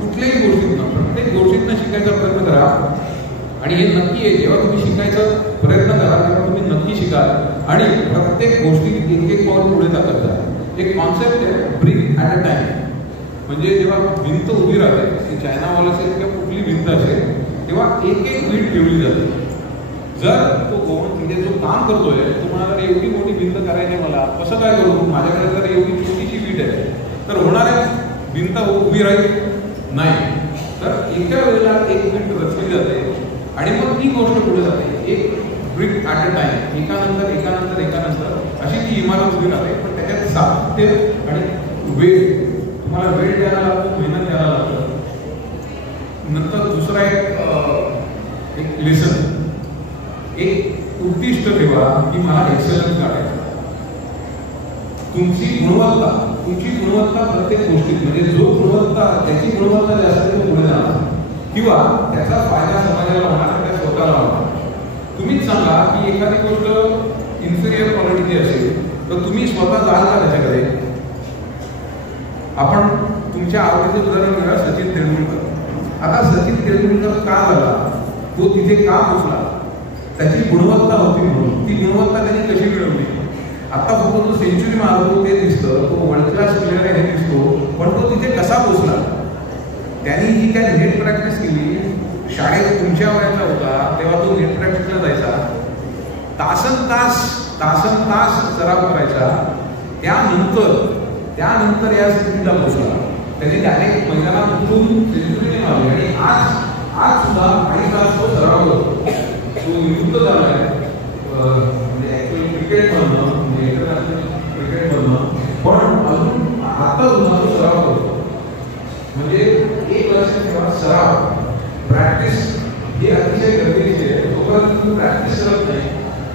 कुठल्याही गोष्टीतनं प्रत्येक गोष्टीतनं शिकायचा प्रयत्न करा. आणि हे नक्की आहे, जेव्हा तुम्ही शिकायचा प्रयत्न करा तेव्हा तुम्ही नक्की शिकाल आणि प्रत्येक गोष्टीत एक पाऊल पुढे टाकत जा. एक कॉन्सेप्ट आहे ब्रिक ॲट अ टाइम. म्हणजे जेव्हा भिंत उभी राहते, चायना वॉल असेल किंवा कुठली भिंत असेल, तेव्हा एक वीट ठेवली जाते. जर तो तिथे जो काम करतोय तो म्हणाला एवढी मोठी भिंत करायची मला, कसं काय करू, माझ्याकडे जर एवढी छोटीशी वीट आहे तर होणार आहे, भिंत उभी राहील नाही. तर एका वेळेला एक वीट रचली जाते आणि मग ती गोष्ट पुढे जाते. एक ब्रिक ॲट अ टाइम, एकानंतर अशी ती इमारत उभी राहते. पण त्याच्यात सातत्य आणि वेळ, तुम्हाला वेळ द्यायला लागतो, मेहनत द्यायला लागतं. नंतर दुसरा एक लेसन, एक उद्दिष्ट ठेवा की मला एक्सलन्स काढायचं. तुमची गुणवत्ता प्रत्येक गोष्टीत, म्हणजे जो गुणवत्ता त्याची गुणवत्ता जास्त तो पुढे जाणार किंवा त्याचा फायदा समाजाला होणार, त्या स्वतःला होणार. तुम्हीच सांगा की एखादी गोष्ट इन्फिरियर क्वालिटीची असेल तर तुम्ही स्वतः जाल का त्याच्याकडे. आपण तुमच्या आवडीचं उदाहरण घ्या, सचिन तेंडुलकर. आता सचिन तेंडुलकर का झाला, तो तिथे का पोचला, त्याची गुणवत्ता होती म्हणून. ती गुणवत्ता त्यांनी कशी मिळवली. आता फक्त तो सेंचुरी मारतो ते दिसतं, तो वर्ल्ड क्लास प्लेअर आहे हे दिसतो, पण तो तिथे कसा पोचला. त्यांनी जी काय नेट प्रॅक्टिस केली, शाळेत तुमच्या वयाचा होता तेव्हा तो नेट प्रॅक्टिसला जायचा, तासन तास सराव करायचा. त्यानंतर या स्थितीला पोचला. त्यांनी डायरेक्ट मैदानात उतरून सेंचुरी मारली आणि आज सुद्धा काही तास तो सराव करतो. तो निवृत्त झाला आहे, म्हणजे ऍक्च्युअली क्रिकेट म्हणणं, म्हणजे इंटरनॅशनल क्रिकेट म्हणणं, पण अजून आता सुद्धा तो सराव करतो. म्हणजे एक लक्ष ठेवा, सराव, प्रॅक्टिस ही अतिशय गरजेची आहे. तोपर्यंत तुम्ही प्रॅक्टिस करत नाही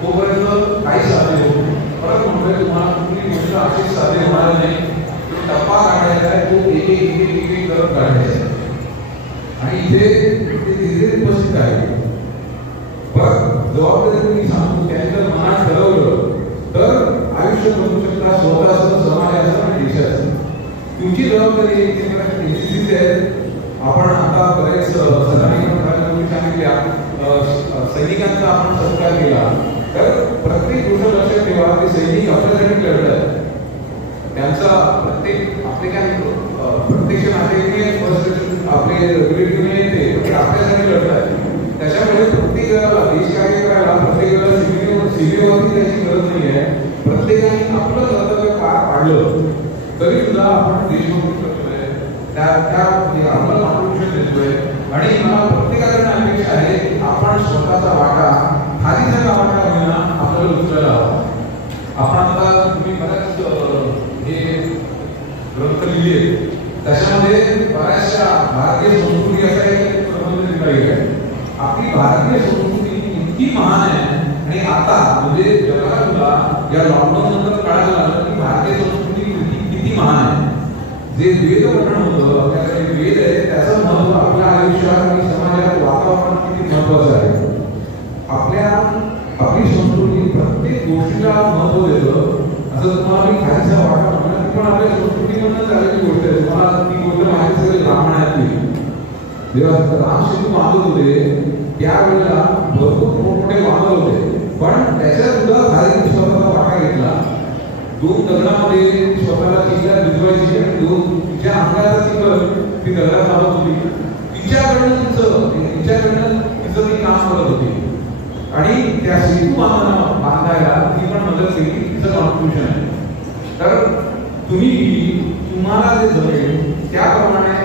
तोपर्यंत काही साध्य होत नाही. परत म्हणतोय तुम्हाला कुठली गोष्ट अशीच साध्य होणार नाही. टप्पा काढायचा आहे, तो एक करत काढायचा आहे. आणि इथे उपस्थित आहे. पण जबाबदारी तुम्ही सांगतो त्यांच्या मनात ठरवलं तर आयुष्य बनवू शकता, स्वतःचं, समाजाचं आणि देशाचं. तुमची जबाबदारी एनसीसी आहे. आपण आता बरेच सैनिकांनी सांगितल्या, सैनिकांचा आपण सत्कार केला तर प्रत्येक गोष्ट लक्षात ठेवा, ते सैनिक आपल्यासाठी लढतात. त्यांचा प्रत्यक्ष नाते आपले रेग्युलेटरने येते आपल्यासाठी लढतात. त्याच्यामुळे प्रत्येकाला देश कार्य करायला प्रत्येकाला सीमेवरती त्याची गरज नाही आहे. प्रत्येकाने आपलं कर्तव्य पार पाडलं तरी सुद्धा आपण देशभक्ती करतोय, आपण कॉन्ट्रिब्युशन देतोय. आणि मला प्रत्येकाकडे अपेक्षा आहे की आपण स्वतःचा वाटा खालीचा वाटा होईना आपल्याला उचलायला हवा. आपण आता तुम्ही बऱ्याच हे ग्रंथ लिहिले, त्याच्यामध्ये बऱ्याचशा भारतीय संस्कृती असा एक प्रबंध लिहिला आहे. आपली भारतीय संस्कृती इतकी महान आहे आणि आता म्हणजे जगाला सुद्धा या लॉकडाऊन नंतर कळायला लागलं की भारतीय संस्कृती किती महान आहे. जे वेद पठण होतं, आपल्याकडे वेद आहे, त्याचं महत्व आपल्या आयुष्यात आणि समाजात जर तुम्हाला मी खायचा वाटा म्हणणार ती पण आपल्या संस्कृतीमधून चाललेली गोष्ट आहे. तुम्हाला ती गोष्ट माहिती सगळे रामायणातली. जेव्हा राम सेतू बांधत होते त्यावेळेला भरपूर मोठमोठे वानर होते, पण त्याच्यात सुद्धा धारीने स्वतःचा वाटा घेतला. 2 दगडामध्ये स्वतःला चिखलात भिजवायची आणि 2 तिच्या अंगाचा चिखल ती दगडात मारत होती. तिच्याकडनं तिचं ती काम करत होती आणि त्या सेतू बांधायला ती पण मदत केली. तिचं कॉन्ट्रिब्युशन आहे. तर तुम्हाला जे जमेल त्याप्रमाणे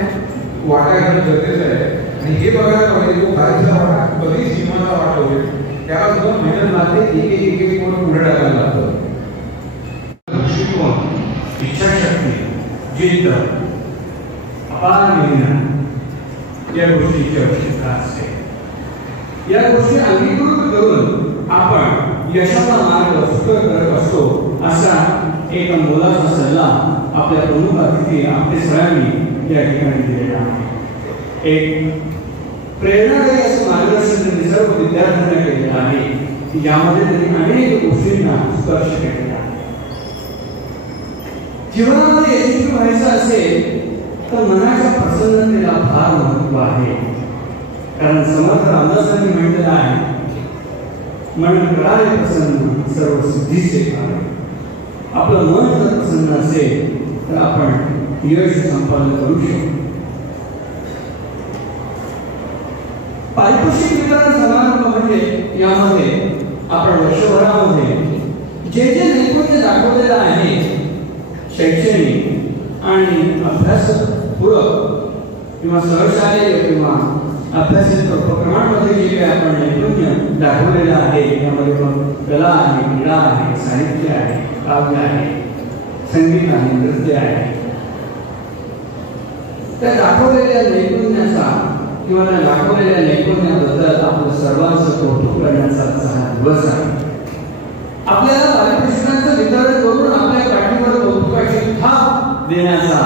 वाटा घेणं गरजेचं आहे. आणि हे बघायला पाहिजे तो गाडीचा वाटा कधी सीमाचा वाटा होईल त्याला सुद्धा मेहनत लागते. एक करून पुढे टाकायला लागतं. दृष्टिकोन, इच्छाशक्ती, जिद्द, अपार मेहनत या गोष्टीची आवश्यकता असते. या गोष्टी अंगीकृत करून आपण यशाचा मार्ग सुकर करत असतो असा एक मोलाचा सल्ला आपल्या प्रमुख अतिथी आपले सरांनी या ठिकाणी दिलेला आहे. एक प्रेरणादायी असं मार्गदर्शन त्यांनी सर्व विद्यार्थ्यांना केलेलं आहे की यामध्ये त्यांनी अनेक गोष्टींना स्पर्श केलेला आहे. जीवनामध्ये यशस्वी व्हायचं असेल तर मनाच्या प्रसन्नतेला फार महत्व आहे. कारण समर्थ रामदासांनी म्हटलेलं आहे, मन करारे प्रसन्न सर्व सिद्धीचे कारण. आपलं मन जर प्रसन्न असेल तर आपण यश संपादन करू शकतो. पारितोषिक वितरण समारंभ म्हणजे यामध्ये आपण वर्षभरामध्ये जे नैपुण्य दाखवलेलं आहे शैक्षणिक आणि अभ्यासपूरक किंवा सहशालेय किंवा अभ्यासेतर उपक्रमांमध्ये जे काही आपण नैपुण्य दाखवलेलं आहे यामध्ये मग कला आहे, क्रीडा आहे, साहित्य आहे, काव्य आहे, संगीत आहे, नृत्य आहे, त्या दाखवलेल्या नैपुण्याचा किंवा त्या दाखवलेल्या नैपुण्याबद्दल आपलं सर्वांचं कौतुक करण्याचा हा दिवस आहे. आपल्याला पारितोषिकांचं वितरण करून आपल्या पाठीवर कौतुकाची थाप देण्याचा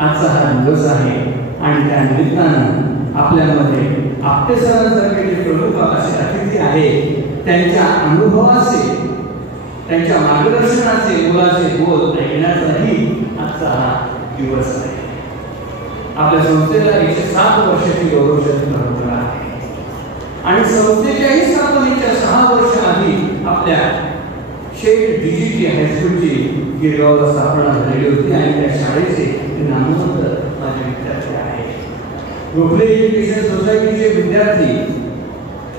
आजचा हा दिवस आहे. आणि त्या निमित्तानं आपल्यामध्ये आपटे सरांसारखे जे प्रमुख असे अतिथी आहेत त्यांच्या अनुभवाचे, त्यांच्या मार्गदर्शनाचे मोलाचे बोल ऐकण्याचाही आजचा हा दिवस आहे. आपल्या संस्थेला 107 वर्षाची गौरवशाली परंपरा आहे आणि संस्थेच्याही स्थापनेच्या 6 वर्ष आधी आपल्या शेख डीजीटी हायस्कूलची गिरगावला स्थापना झालेली होती आणि त्या शाळेचे नामवंत माझे विद्यार्थी आहेत. गोखले एज्युकेशन सोसायटीचे विद्यार्थी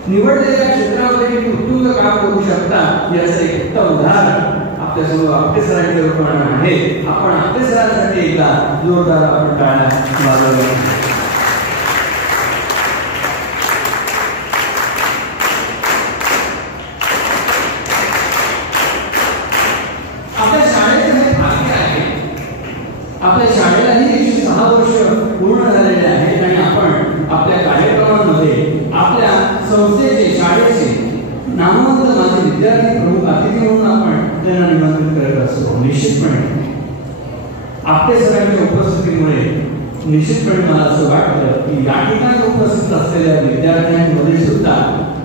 निवडलेल्या क्षेत्रामध्ये किती उत्तुंग काम करू शकतात याचं एक उत्तम उदाहरण आपल्यासमोर आपटे सरांच्या रूपाने आहे. आपण आपटे सरांसाठी एकदा जोरदार आपण टाळ्या वाजवूया. आपल्या शाळेचे हे भाग्य आहे. आपल्या शाळेलाही 106 वर्ष पूर्ण झालेले आहेत आणि आपण आपल्या कार्यक्रमांमध्ये आपल्या संस्थेचे, शाळेचे नामवंत माझे विद्यार्थी प्रमुख अतिथी म्हणून आपण त्यांना निमंत्रित करत असतो. निश्चितपणे आपटे सरांच्या उपस्थितीमुळे निश्चितपणे मला असं वाटतं की या ठिकाणी उपस्थित असलेल्या विद्यार्थ्यांमध्ये सुद्धा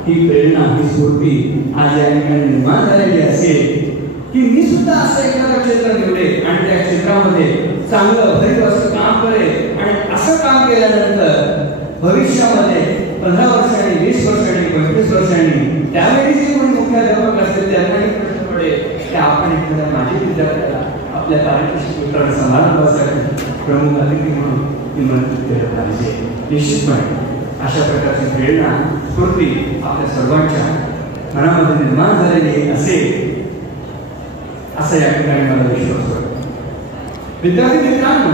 ही प्रेरणा, ही स्फूर्ती आज या ठिकाणी निर्माण झालेली असेल की मी सुद्धा असं एखादं क्षेत्र निवडेल आणि त्या क्षेत्रामध्ये चांगलं भरीव असं काम करेल आणि असं काम केल्यानंतर भविष्यामध्ये 15 वर्षांनी, 20 वर्षांनी, 25 वर्षांनी त्यावेळी जे कोणी मुख्याध्यापक असतील त्यांनाही प्रश्न पडेल की आपण एखाद्या माजी विद्यार्थ्याला आपल्या पारितोषिक वितरण समारंभासाठी प्रमुख अतिथी म्हणून निमंत्रित केलं पाहिजे. निश्चितपणे अशा प्रकारची प्रेरणा, स्फूर्ती आपल्या सर्वांच्या मनामध्ये निर्माण झालेली असेल असं या ठिकाणी मला विश्वास वाटतो. विद्यार्थी मित्रांनो,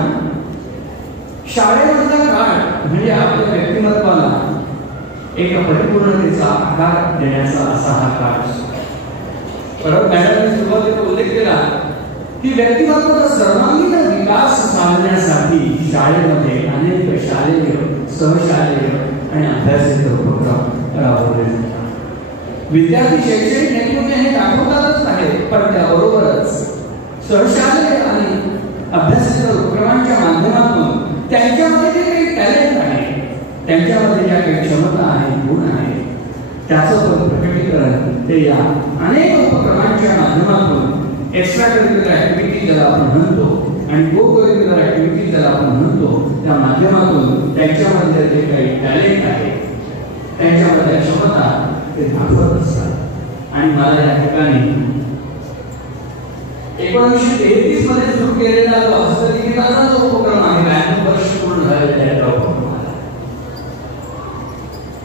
शाळेमधला काळ म्हणजे आपल्या व्यक्तिमत्वाला एका परिपूर्णतेचा आकार देण्याचा असा हा काळ असतो. परत मॅडमने सुरुवातीला उल्लेख केला की व्यक्तिमत्वाचा सर्वांगीण विकास साधण्यासाठी शाळेमध्ये अनेक शालेय, सहशालेय आणि अभ्यासेतर उपक्रम राबवले जातात. विद्यार्थी शैक्षणिक नैपुण्य हे दाखवतातच आहेत, पण त्याबरोबरच सहशालेय आणि अभ्यासेतर उपक्रमांच्या माध्यमातून त्यांच्यामध्ये जे काही टॅलेंट आहे, त्यांच्यामध्ये ज्या काही क्षमता आहेत, गुण आहेत, त्याचं पण प्रकटीकरण ते या अनेक उपक्रमांच्या माध्यमातून एक्स्ट्रा करिक्युलर ऍक्टिव्हिटी ज्याला आपण म्हणतो आणि को करिक्युलर ऍक्टिव्हिटी ज्याला आपण म्हणतो त्या माध्यमातून त्यांच्यामध्ये जे काही टॅलेंट आहे त्यांच्यामध्ये क्षमता ते दाखवत असतात. आणि मला या ठिकाणी 1933 मध्ये सुरू केलेला जो हस्तलिखिताचा जो उपक्रम आहे 92 वर्ष पूर्ण झालेले आहेत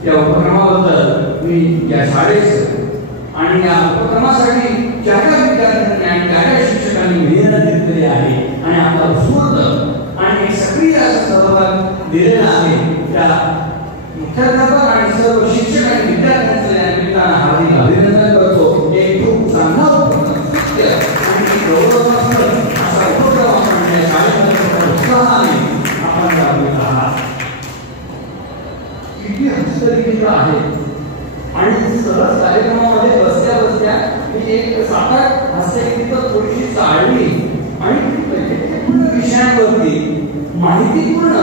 या उपक्रमाबद्दल मी या शाळेचं आणि या उपक्रमासाठी ज्या ज्या विद्यार्थ्यांनी आणि ज्या ज्या शिक्षकांनी मेहनत घेतलेली आहे आणि आपला उत्स्फूर्त आणि एक सक्रिय असा सहभाग दिलेला आहे त्या मुख्याध्यापक आणि सर्व शिक्षक आणि विद्यार्थ्यांचं या निमित्तानं हार्दिक अभिनंदन करतो. एक खूप चांगला आणि गौरवास्पद असा उपक्रम आपण या शाळेमध्ये उत्साहाने आपण राबवित आहात. किती हस्तलिखित आहे आणि सहज कार्यक्रमामध्ये बसल्या बसल्या मी एक 7-8 हस्तलिखित थोडीशी चाळली आणि विषयांवरती माहितीपूर्ण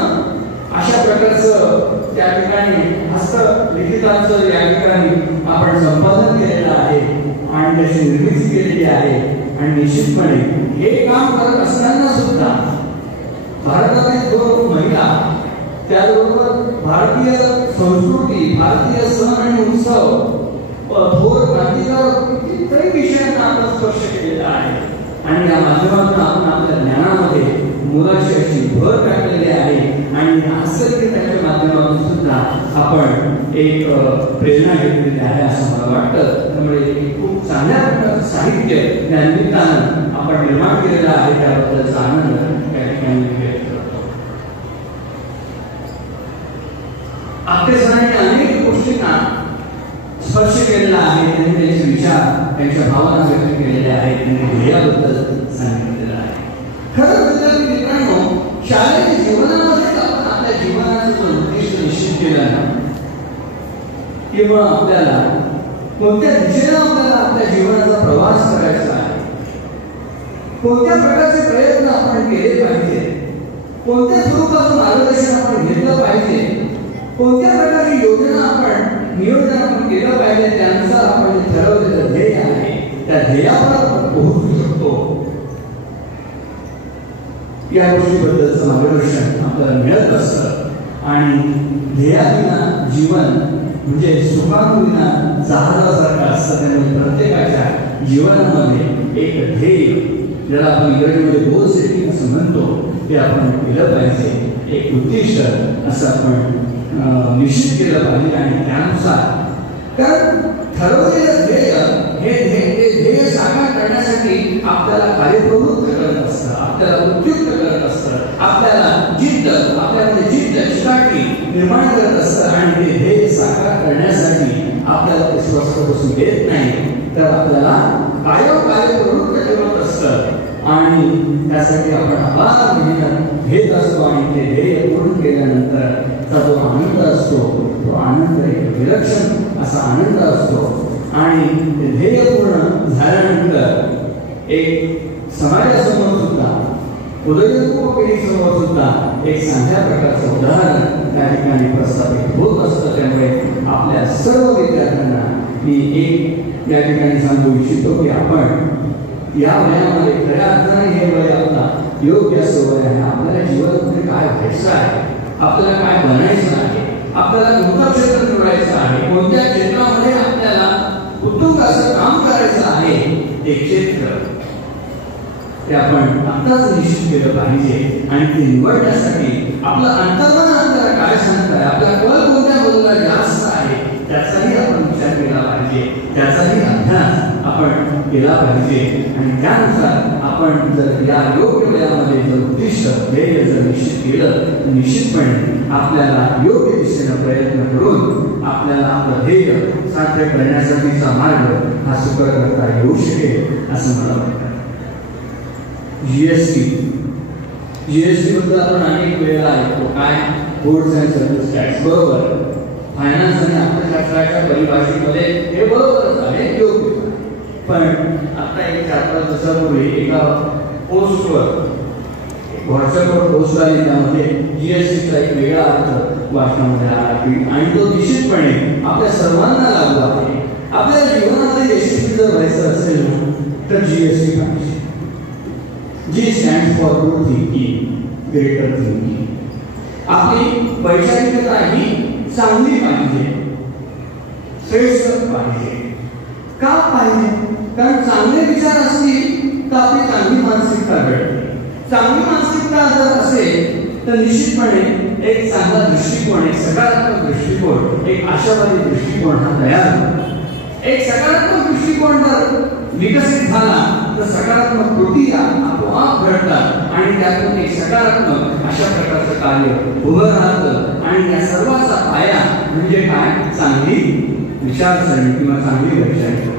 अशा प्रकारचं त्या ठिकाणी हस्तलिखितांचं या ठिकाणी आपण संपादन केलेलं आहे आणि त्याची निर्मिती केलेली आहे. आणि निश्चितपणे हे काम करत असताना सुद्धा भारतातील 2 महिला त्याचबरोबर भारतीय संस्कृती भारतीय सण आणि उत्सव थोर क्रांतिकार कितीतरी विषयांना आपण स्पर्श केलेला आहे. आणि या माध्यमातून आपण आपल्या ज्ञानामध्ये मुलाची अशी भर टाकलेली आहे आणि हस्तलिखिताच्या माध्यमातून सुद्धा आपण एक प्रेरणा घेतलेली आहे असं मला वाटतं. त्यामुळे खूप चांगल्या प्रकारचं साहित्य या निमित्तानं आपण निर्माण केलेलं आहे त्याबद्दलचा आनंद त्या ठिकाणी व्यक्त करतो. आपल्या सणांनी अनेक गोष्टींना स्पर्श केलेला आहे. त्यांनी त्यांचे विचार त्यांच्या भावना व्यक्त केलेल्या आहेत. त्यांनी ध्येयाबद्दल सांगितलेलं आहे. खरं विद्यार्थी मित्रांनो शालेय जीवनामध्ये आपण आपल्या जीवनाचं जो उद्दिष्ट निश्चित केलं आहे किंवा आपल्याला कोणत्या दिशेला आपल्याला आपल्या जीवनाचा प्रवास करायचा आहे कोणत्या प्रकारचे प्रयत्न आपण केले पाहिजे कोणत्या स्वरूपाचं मार्गदर्शन आपण घेतलं पाहिजे कोणत्या प्रकारची योजना आपण नियोजन आपण केलं पाहिजे त्यानुसार आपण जे ठरवलेलं ध्येय आहे त्या ध्येयावर आपण पोहोचू शकतो. या गोष्टीबद्दलचं मार्गदर्शन आपल्याला मिळत असतं आणि ध्येयाविना जीवन म्हणजे सुखाविना जहाजासारखं असतं. त्यामुळे प्रत्येकाच्या जीवनामध्ये एक ध्येय ज्याला आपण इंग्रजीमध्ये गोल सेटिंग असं म्हणतो ते आपण केलं पाहिजे. एक उद्दिष्ट असं आपण निश्चित केलं पाहिजे आणि त्यानुसार कारण ठरवलेलं ध्येय हे ध्येय साकार करण्यासाठी आपल्याला कार्यप्रवृत्त करत असतं आपल्याला उद्युक्त करत असतं आपल्याला जिद्द आपल्यामध्ये जिद्द चिकाटी निर्माण करत असतं आणि ते ध्येय साकार करण्यासाठी आपल्याला ते स्वस्थ बसून देत नाही तर आपल्याला कार्यप्रवृत्त ठेवत असतं आणि त्यासाठी आपण अपार मेहनत घेत असतो आणि ते ध्येय पूर्ण केल्यानंतर जो आनंद असतो तो आनंद एक विलक्षण असा आनंद असतो आणि ते ध्येय पूर्ण झाल्यानंतर एक समाजासमोर सुद्धा उदयोन्मुख पिढीसमोर सुद्धा एक चांगल्या प्रकारचं उदाहरण त्या ठिकाणी प्रस्थापित होत असतं. त्यामुळे आपल्या सर्व विद्यार्थ्यांना मी एक या ठिकाणी सांगू इच्छितो की आपण या वयामध्ये खऱ्या अर्थाने हे वय आपला योग्य असं वय आहे. आपल्याला जीवनामध्ये काय व्हायचं आहे आपल्याला काय बनायचं आहे आपल्याला कोणतं क्षेत्र निवडायचं आहे कोणत्या क्षेत्रामध्ये आपल्याला उत्तुंग असं काम करायचं आहे ते क्षेत्र ते आपण आत्ताच निश्चित केलं पाहिजे आणि ते निवडण्यासाठी आपलं अंतर्मन आपल्याला काय सांगत आहे आपला कल कोणत्या बाजूला जास्त आहे त्याचाही आपण विचार केला पाहिजे त्याचाही अभ्यास आपण केला पाहिजे आणि त्यानुसार आपण जर या योग्य वयामध्ये जर उद्दिष्ट ध्येय जर निश्चित केलं तर निश्चितपणे आपल्याला योग्य दिशेनं प्रयत्न करून आपल्याला आपलं ध्येय साध्य करण्यासाठीचा मार्ग हा सुकर करता येऊ शकेल असं मला वाटतं. जीएसटी बद्दल आपण अनेक वेळा ऐकतो काय गुड्स अँड सर्व्हिस टॅक्स बरोबर फायनान्स आणि अर्थशास्त्राच्या परिभाषेमध्ये हे बरोबरच आहे योग्य पण आता एक 4-5 दिवसापूर्वी एका पोस्टवर व्हॉट्सअपवर पोस्ट आली त्यामध्ये जीएसटीचा एक वेगळा अर्थ वाचनामध्ये आला आणि तो निश्चितपणे आपल्या सर्वांना लागू आहे. आपल्या जीवनामध्ये यशस्वी जर व्हायचं असेल तर जीएसटी पाहिजे G stands for good thinking, greater thinking. आपली वैचारिकता ही चांगली पाहिजे, श्रेष्ठ पाहिजे. का पाहिजे? कारण चांगले विचार असतील तर आपली चांगली मानसिकता घडते. चांगली मानसिकता जर असेल तर निश्चितपणे एक चांगला दृष्टिकोन, एक सकारात्मक दृष्टिकोन, एक आशावादी दृष्टिकोन हा तयार होतो. एक सकारात्मक दृष्टिकोन जर विकसित झाला तर सकारात्मक कृती आपोआप घडतात आणि त्यातून एक सकारात्मक अशा प्रकारचं कार्य उभं राहतं. आणि या सर्वाचा पाया म्हणजे काय? चांगली विचारसरणी किंवा चांगली वैचारिकता.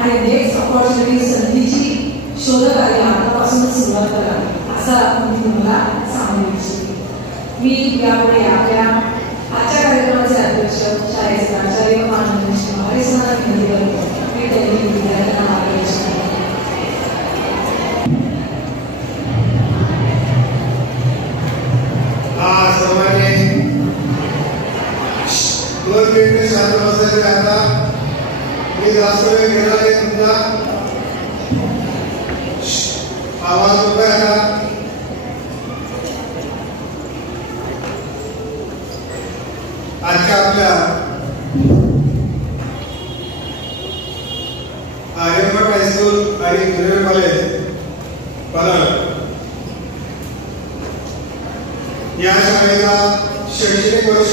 आणि नेक्स्ट अपॉर्च्युनिटी संधीची शोध कार्य आतापासूनच सुरुवात करा असं मी तुम्हाला सांगू इच्छिते. मी यापुढे आपल्या आजच्या कार्यक्रमाचे अध्यक्ष शाळेचे आचार्य माननीय श्री महाराजांना विनंती करतो की त्यांनी विद्यार्थ्यांना मार्गदर्शन करावे. सर्वांनी 2 मिनिटे शांत बसायचे. आता मी जास्त वेळ घेणार आहे. तुमचा आवाज होतोय आता. आजच्या आपल्या आर्यभट हायस्कूल आणि ज्युनियर कॉलेज पलळ या शाळेचा शैक्षणिक वर्ष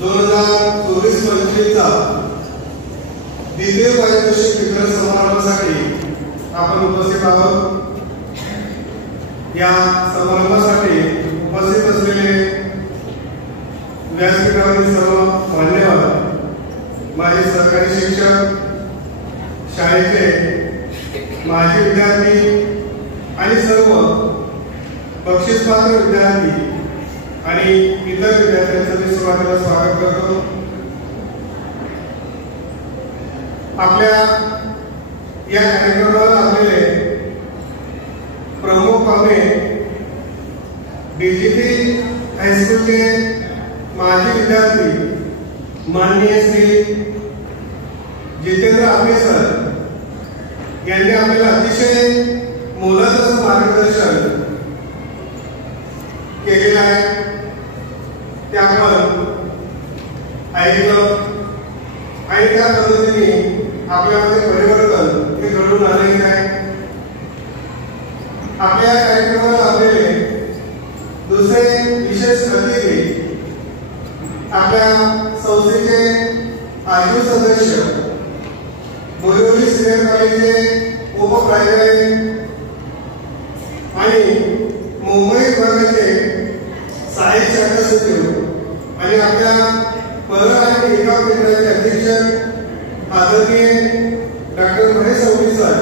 2024-25 चा द्वितीय पारितोषिक वितरण समारंभासाठी आपण उपस्थित आहोत. या समारंभासाठी उपस्थित असलेले व्यासपीठावरील सर्व मान्यवर, माझे सरकारी शिक्षक, शाळेचे माजी विद्यार्थी आणि सर्व बक्षीसपात्र विद्यार्थी आणि इतर विद्यार्थ्यांचं मी सुरुवातीला स्वागत करतो. आपल्या या कार्यक्रमाला आलेले प्रमुख पाहुणे बीजेपी हायस्कूलचे माजी विद्यार्थी माननीय श्री जितेंद्र आंबे सर यांनी आपल्याला अतिशय मोलाचं मार्गदर्शन केलेलं आहे. ते आपण ऐकलं आणि त्या पद्धतीने आपल्यामध्ये परिवर्तन हे घडून आले आहे. आपल्या कार्यक्रमाला आलेले दुसरे विशेष अतिथी आपल्या संस्थेचे आजीव सदस्य, बोरिवली सिनियर कॉलेजचे उपप्राध्यापक आणि मुंबई विभागाचे सहाय्यक शाखा सचिव आणि आपल्या परळ आणि टेकाव केंद्राचे अध्यक्ष आदरणीय डॉक्टर महेश चौधरी सर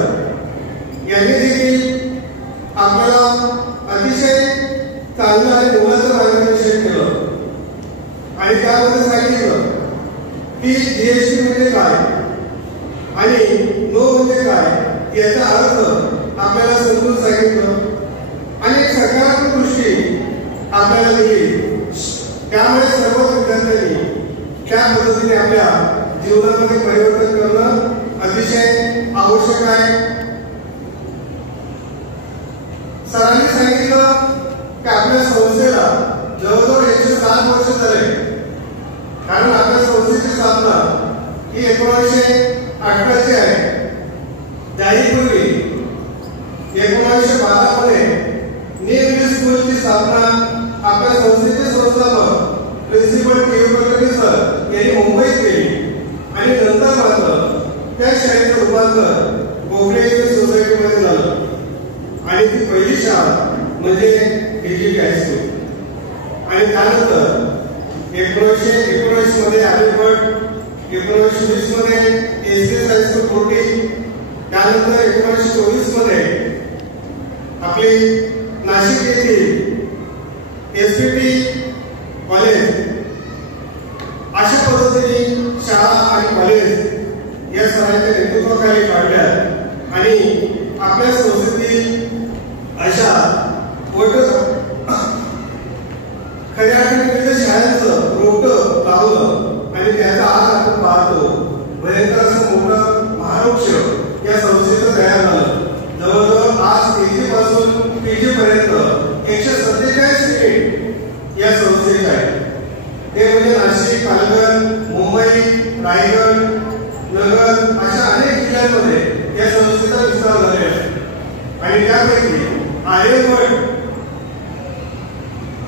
यांनी देखील आपल्याला अतिशय चांगलं आणि मोलाचं मार्गदर्शन केलं आणि त्यामध्ये सांगितलं की जीएसटी म्हणजे काय आणि नो म्हणजे काय याचा अर्थ आपल्याला समजून सांगितलं आणि एक सकारात्मक दृष्टी आपल्याला दिली. त्यामुळे सर्व विद्यार्थ्यांनी त्या पद्धतीने आपल्या जीवनामध्ये परिवर्तन करणं अतिशय आवश्यक आहे. सरांनी सांगितलं की आपल्या संस्थेला जवळजवळ 107 वर्ष झाले. कारण आपल्या संस्थेची स्थापना ही 1918 ची आहे. त्याहीपूर्वी 1912 मध्ये न्यू इंग्लिश स्कूलची स्थापना आपल्या संस्थेचे संस्थापक प्रिन्सिपल टी.यू. सर यांनी मुंबईत केली आणि नंतर मात्र त्या शाळेचं रूपांतर गोखले सोसायटीमध्ये झालं आणि ती पहिली शाळा म्हणजे बीजेपी हायस्कूल. आणि त्यानंतर 1919 मध्ये आर्यभट, 1920 मध्ये एसएस हायस्कूल कोटी, त्यानंतर 1924 मध्ये आपली नाशिक येथील एसपीटी कॉलेज. अशा पद्धतीने शाळा आणि कॉलेज या सरांच्या नेतृत्वाखाली काढल्यात आणि आपल्या संस्थेतील अशा खऱ्या अर्थाने विविध शाळांचं आणि त्याचा आज आपण पाहतो भयंकर असं मोठं महावृक्ष या संस्थेचं तयार झालं. जवळजवळ आज केजी पासून पीजी पर्यंत 147 युनिट या संस्थेचे आहेत. ते म्हणजे नाशिक, पालघर, मुंबई, रायगड, नगर अशा अनेक जिल्ह्यांमध्ये या संस्थेचा विस्तार झालेला आहे. आणि त्यापैकी आर्यभट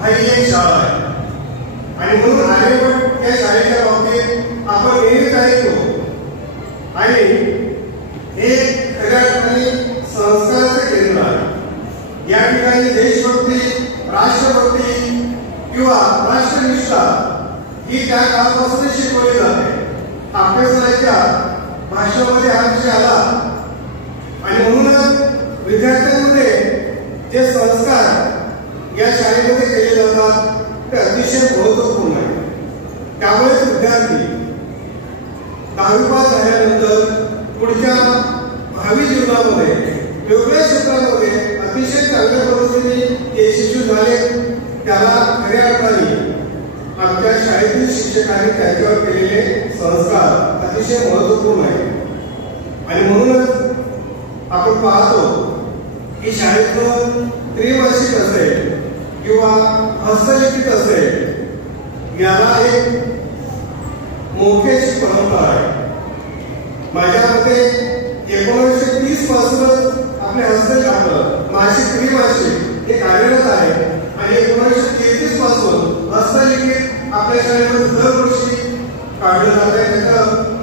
हा एक शाळा आहे. आणि म्हणून आर्यभट या शाळेच्या बाबतीत आपण नेहमीच ऐकतो. आणि हे खऱ्या अर्थाने संस्काराचं केंद्र आहे. या ठिकाणी देशभक्ती, राष्ट्रभक्ती किंवा राष्ट्रनिष्ठा ही त्या काळापासूनच शिकवली जाते. अभ्यासाच्या भाषेमध्ये हा विषय आला आणि म्हणूनच विद्यार्थ्यांमध्ये जे संस्कार या शाळेमध्ये केले जातात ते अतिशय महत्वपूर्ण आहे. त्यामुळे विद्यार्थी 10वी पास झाल्यानंतर पुढच्या भावी जीवनामध्ये वेगवेगळ्या क्षेत्रामध्ये अतिशय चांगल्या पद्धतीने यशस्वी झाले. त्याला खऱ्या अर्थाने आमच्या शाळेतील शिक्षकांनी त्यांच्यावर केलेले संस्कार अतिशय महत्वपूर्ण आहे. आणि म्हणूनच आपण पाहतो की शाळेतून त्रिभाषिक असेल किंवा हस्तलिखित असेल याला एक मोठी अशी परंपरा आहे. माझ्या मते 1930 पासूनच आपले हस्तलिखित नाशिक त्रिभाषिक हे कार्यरत आहे. आणि 1933 पासून हस्तलिखित आपल्या शाळेमध्ये दरवर्षी काढलं जात आहे. त्याचं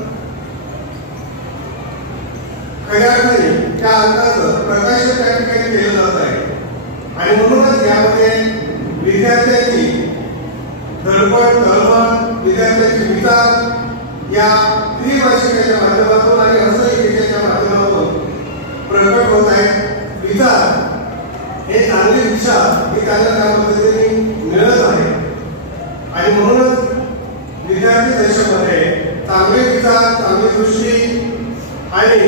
खऱ्या अर्थाने त्या अंकाचं प्रकाशन त्या ठिकाणी केलं जात आहे. आणि म्हणूनच यामध्ये विद्यार्थ्यांची धडपड, तळमळ, विद्यार्थ्यांचे विचार या त्रिभाषिकाच्या माध्यमातून आणि हस्तलिखिताच्या माध्यमातून प्रकट होत आहेत. विचार हे चांगली दिशा ही त्यांना त्या पद्धतीने मिळत आहे. आणि म्हणूनच विद्यार्थी देशामध्ये चांगले विचार, चांगली दृष्टी आणि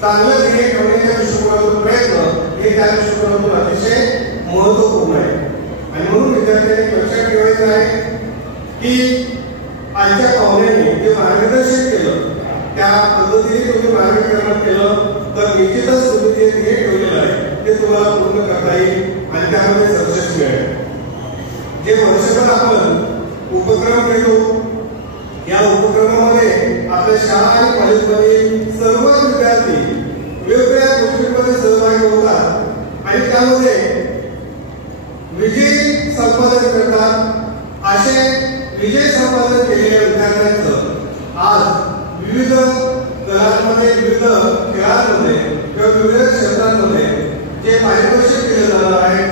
चांगलं ध्येय ठेवण्याच्या दृष्टिकोनातून प्रयत्न हे त्या दृष्टिकोनातून अतिशय महत्वपूर्ण आहे. आणि म्हणून विद्यार्थ्यांनी लक्षात ठेवायचं आहे की आजच्या पाहुण्यांनी जे मार्गदर्शन केलं त्या पद्धतीने तुम्ही मार्गदर्शन केलं तर निश्चितच तुम्ही जे ध्येय ठेवलेलं आहे ते तुम्हाला पूर्ण करता येईल आणि त्यामध्ये सक्सेस मिळेल. जे वर्षभर आपण उपक्रम घेतो या उपक्रमामध्ये आपल्या शाळा आणि कॉलेजमधील सर्व विद्यार्थी वेगवेगळ्या गोष्टींमध्ये सहभागी होतात आणि त्यामध्ये विजय संपादन करतात. असे विजय संपादन केलेल्या विद्यार्थ्यांचं आज विविध कलांमध्ये, विविध खेळांमध्ये किंवा विविध क्षेत्रांमध्ये जे पारितोषिक दिले जाणार आहे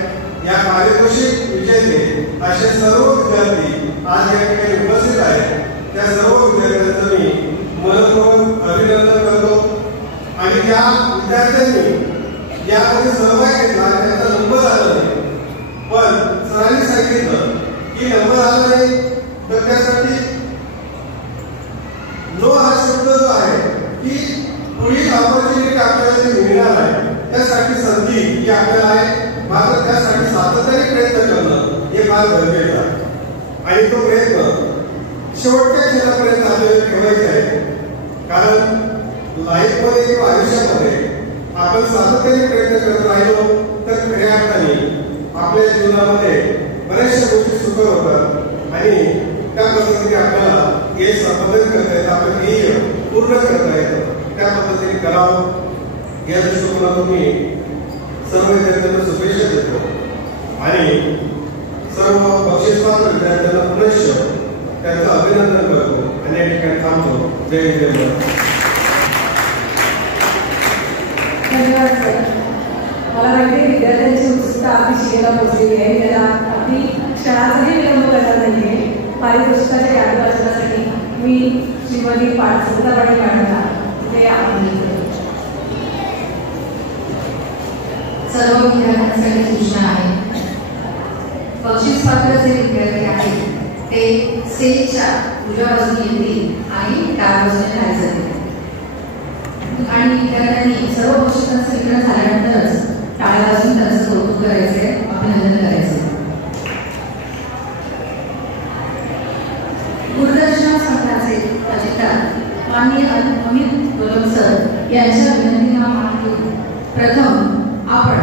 या पारितोषिक विजेते असे सर्व विद्यार्थी आज या ठिकाणी उपस्थित आहेत. त्या सर्व विद्यार्थ्यांचं मी मनपूर्वक अभिनंदन करतो. आणि त्या विद्यार्थ्यांनी यामध्ये सहभाग घेतला त्यांचा नंबर आला नाही. पण सरांनी सांगितलं की नंबर आला नाही तर त्यासाठी नो हा शब्द जो आहे की पुढील ऑपॉर्च्युनिटी आपल्याला जी मिळणार आहे त्यासाठी संधी जी आपल्याला आहे मात्र त्यासाठी सातत्याने प्रयत्न करणं हे फार गरजेचं आहे. आणि तो प्रयत्न शेवटच्या क्षणापर्यंत आपल्याला ठेवायचा आहे. कारण लाईफमध्ये किंवा आयुष्यामध्ये आपण सातत्याने प्रयत्न करत राहिलो तर खऱ्या अर्थाने आपल्या जीवनामध्ये बऱ्याचशा गोष्टी सुकर होतात आणि त्या पद्धतीने आपल्याला हे संपादन करता येतं, आपलं ध्येय पूर्ण करता येतं. त्या पद्धतीने करावं या दृष्टिकोनातून मी सर्व विद्यार्थ्यांना शुभेच्छा देतो आणि सर्व बक्षीसपात्र विद्यार्थ्यांना पुनश्च त्यांचं अभिनंदन करतो आणि या ठिकाणी थांबतो. जय हिंद. धन्यवाद सर. मला माहिती विद्यार्थ्यांची उत्सुकता अगदी शिकेला पोहोचलेली आहे. त्याला अगदी क्षणाचाही विलंब करणार नाहीये. पारितोषिकाच्या यादी वाचनासाठी मी श्रीमती सविता पाटील मॅडमला ते आमंत्रित करतो. सर्व विद्यार्थ्यांसाठी सूचना आहे. बक्षीसपात्र जे विद्यार्थी आहेत ते स्टेजच्या उजव्या बाजूने येतील आणि डाव्या बाजूने खाली जातील. आणि विद्यार्थ्यांनी सर्व बक्षिसांचं वितरण झाल्यानंतरच टाळ्या वाजून त्यांचं कौतुक करायचंय, अभिनंदन करायचंय. प्रथम आपण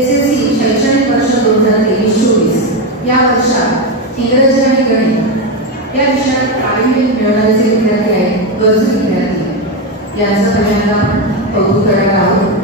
SSC शैक्षणिक वर्ष 2023-24 या वर्षात इंग्रजी आणि गणित या विषयात प्रावीण्य मिळवणारे जे विद्यार्थी आहेत, गरजू विद्यार्थी, यांचं पहिल्यांदा आपण कौतुक करणार आहोत.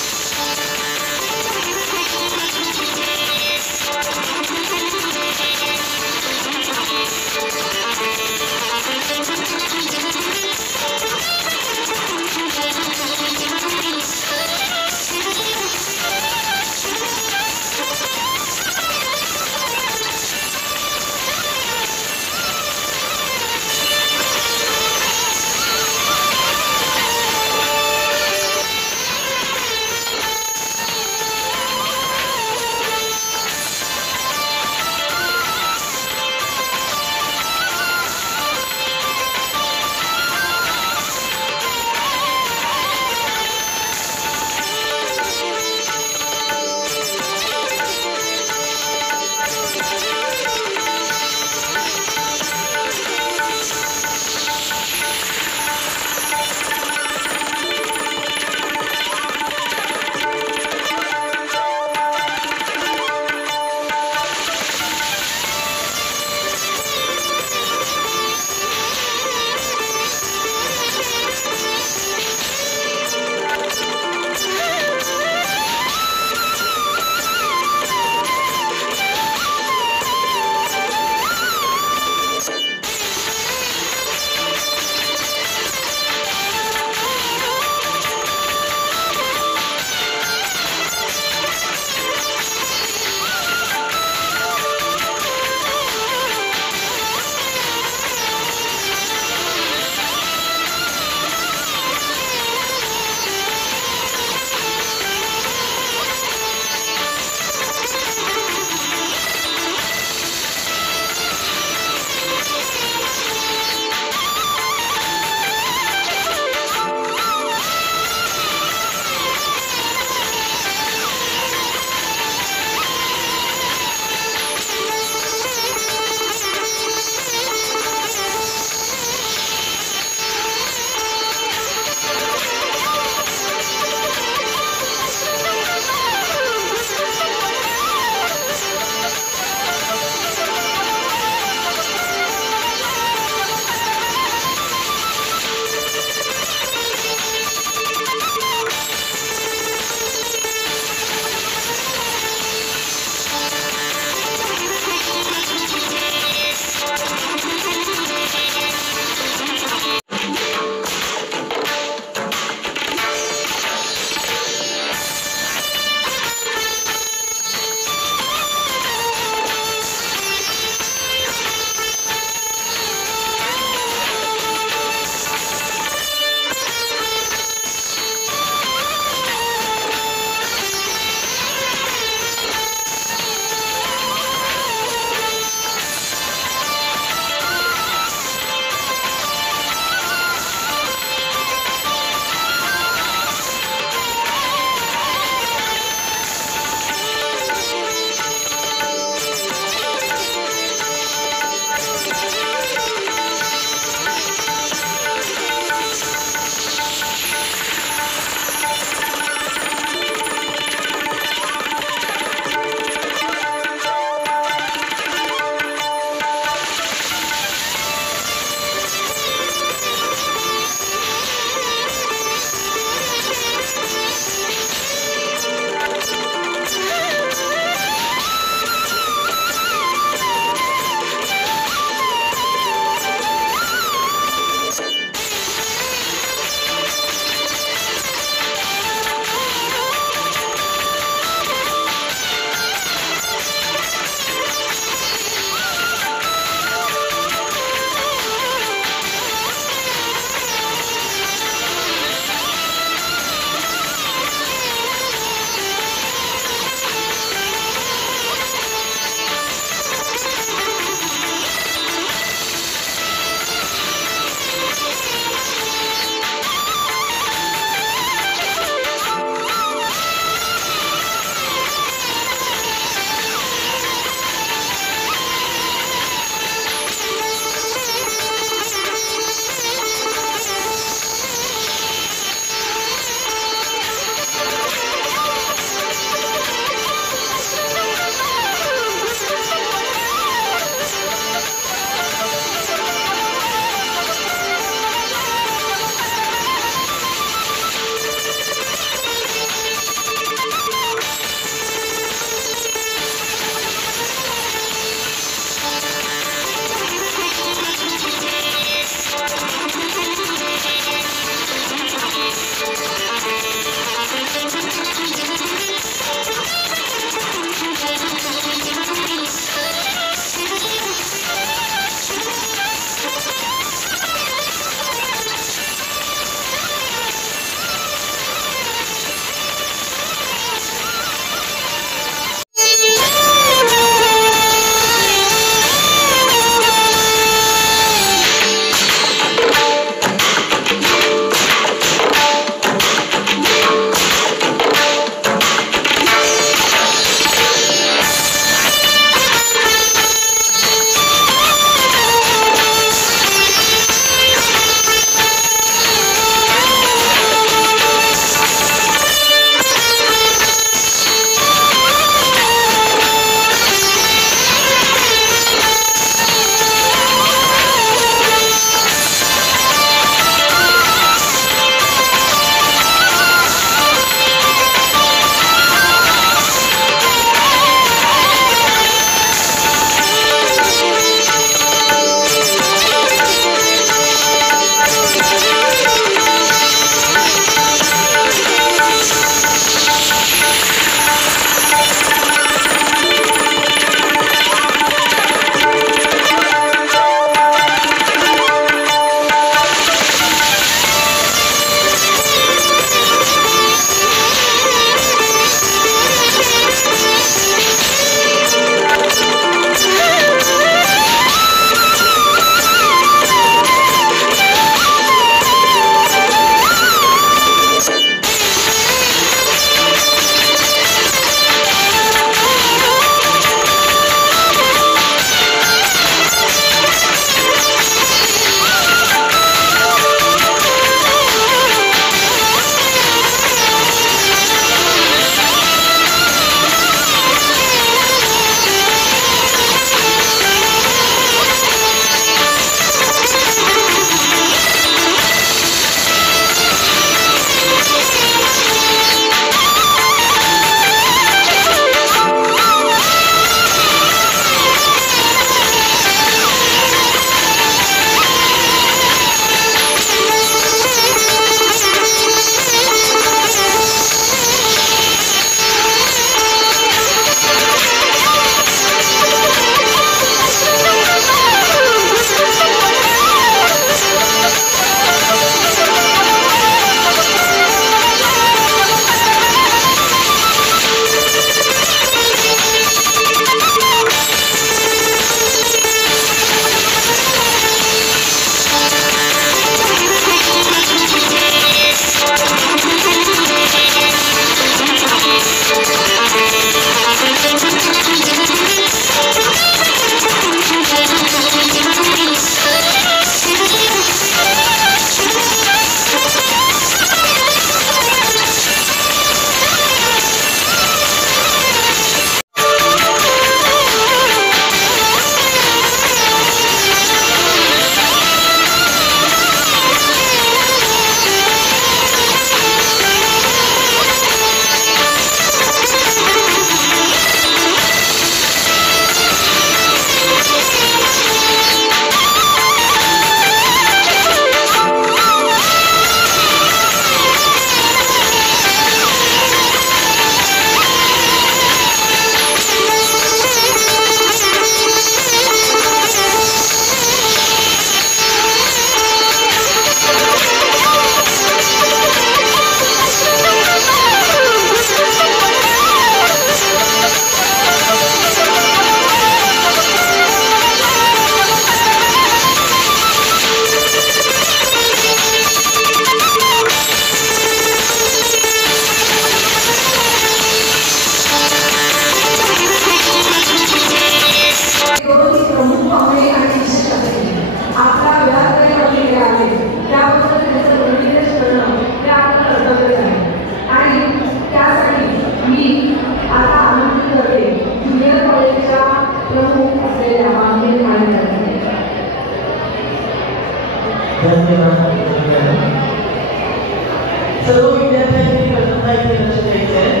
सर्व विद्यार्थ्यांनी प्रथमतः इथे लक्ष द्यायचं आहे.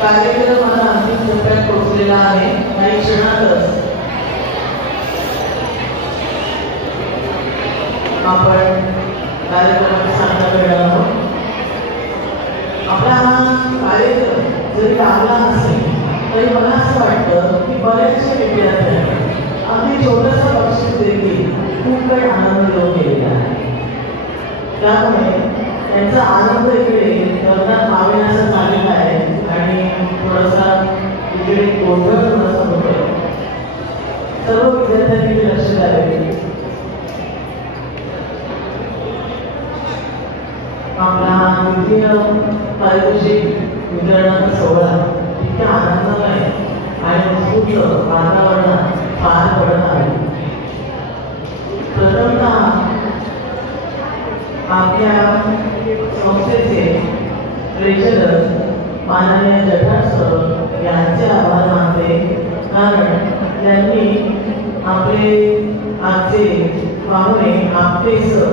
कार्यक्रम आता अंतिम टप्प्यात पोहोचलेला आहे. काही क्षणातच आपण कार्यक्रमाची सांगता करणार आहोत. आपला हा कार्यक्रम जरी लागला नसेल तरी मला असं वाटतं की बऱ्याचशा विद्यार्थ्यांनी अगदी छोटासा बक्षीस देखील खूप काही आनंद घेऊन गेलेला आहे. त्यामुळे त्यांचा आनंद इकडे करण्यात मावे असं झालेला आहे आणि थोडासा इकडे गोंधळ थोडासा होतोय. सर्व विद्यार्थ्यांनी लक्ष द्यावे. आपला द्वितीय पारितोषिक वितरणाचा सोहळा इतक्या आनंदमय आणि उत्स्फूर्त वातावरणात पार पडत आहे. प्रथमतः आपल्या संस्थेचे ट्रेझरर माननीय जठार सर यांचे आभार मानते, कारण त्यांनी आमचे पाहुणे आपटे सर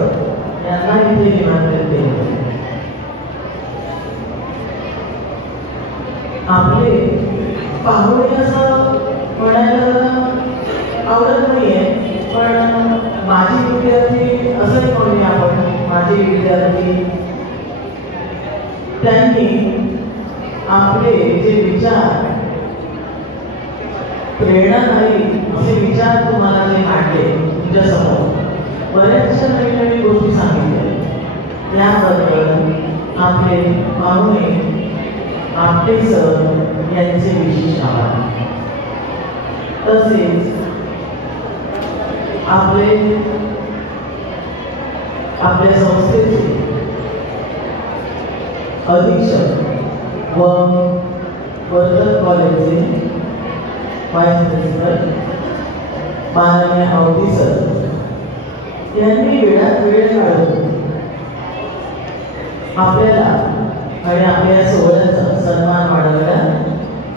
यांना इथे निमंत्रित केले. आपले पाहुणे असं म्हणायला आवडत नाहीये, पण माझी विद्यार्थी असंही म्हणूया आपण, माझे विद्यार्थी त्यांनी आपले जे विचार प्रेरणादायी असे विचार तुम्हाला जे मांडले तुमच्यासमोर, बऱ्याचशा नवीन नवीन गोष्टी सांगितल्या, त्याबद्दल आपले पाहुणे आपटे सर यांचे विशेष आभार. तसेच आपल्या संस्थेचे अधीक्षक व वर्धन कॉलेजचे व्हाईस प्रिन्सिपल माननीय अवधी सर यांनी वेळात वेळ काढून आपल्याला आणि आपल्या सोहळ्याचा सन्मान वाढवला,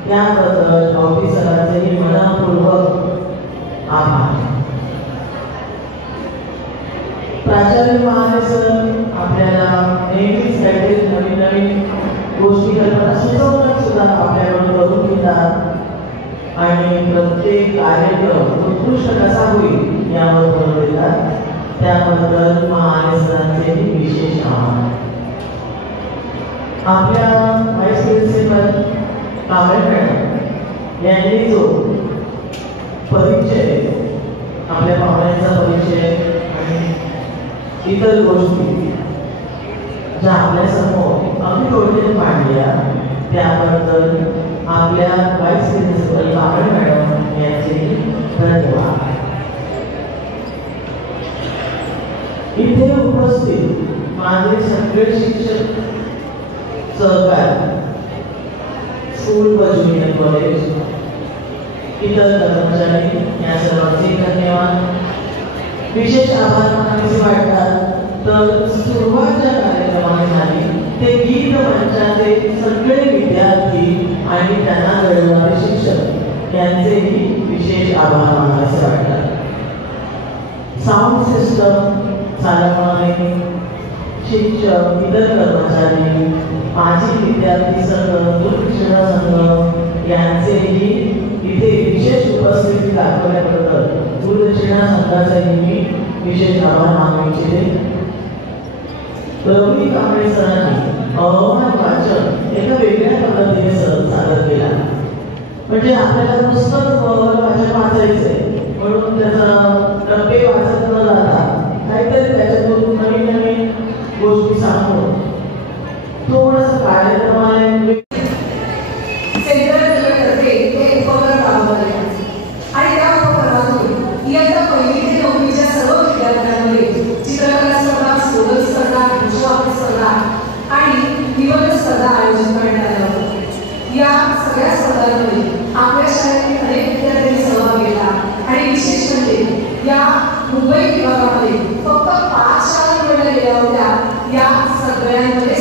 त्याबद्दल अवधी सरांचेही मनपूर्वक आभार. प्राचार्य महाराज सर आपल्याला नेहमीच काहीतरी नवीन नवीन गोष्टी कल्पना सुचवतात सुद्धा, आपल्याकडून करून घेतात आणि प्रत्येक कार्यक्रम उत्कृष्ट कसा होईल यावर भर देतात. त्याबद्दल महाराज सरांचेही विशेष आभार. आपल्या व्हाईस प्रिन्सिपल कांबळे मॅडम यांनी जो परिचय, आपल्या पाहुण्यांचा परिचय आणि इतर गोष्टी ज्या आपल्यासमोर अगदी थोडक्यात मांडल्या, त्याबद्दल आपल्या व्हाईस प्रिन्सिपल कांबळे मॅडम यांचे धन्यवाद. इथे उपस्थित माझे सगळे शिक्षक सहकारी, स्कूल व ज्युनियर कॉलेज, इतर कर्मचारी, या सर्वांचे धन्यवाद. विशेष आभार मानावेसे वाटतात तर सुरुवात ज्या कार्यक्रमाने झाली ते गीत मंचाचे सगळे विद्यार्थी आणि त्यांना घडवणारे शिक्षक यांचेही विशेष आभार मानावेसे वाटतात. साऊंड सिस्टम चालवणारे शिक्षक, इतर कर्मचारी, माजी विद्यार्थी संघ, दूरशिक्षण संघ यांचेही इथे विशेष उपस्थिती दाखवल्याबद्दल दूरशिक्षण संघाचाही मी विशेष आभार मानू इच्छिते. रवी कांबळे सरांनी अहवाल वाचन एका वेगळ्या पद्धतीने सादर केला. म्हणजे आपल्याला पुस्तक वाचन वाचायचंय म्हणून त्याचा टप्पे वाचत न जाता काहीतरी त्याच्यातून नवीन नवीन गोष्टी सांगतो. थोडंसं कार्यक्रमाने सेंट्रल तर्फे हे उपक्रम राबवले आणि त्या उपक्रमातून इयत्ता 1ली ते 9वीच्या सर्व विद्यार्थ्यांमध्ये चित्रकला स्पर्धा, स्लोगन स्पर्धा, घोषवाक्य स्पर्धा आणि निबंध स्पर्धा आयोजित करण्यात आल्या होत्या. या सगळ्या स्पर्धांमध्ये आपल्या शाळेतील अनेक विद्यार्थ्यांनी सहभाग घेतला आणि विशेष म्हणजे या मुंबई विभागामध्ये फक्त 5 शाळा निवडल्या गेल्या होत्या. या सगळ्यांमध्ये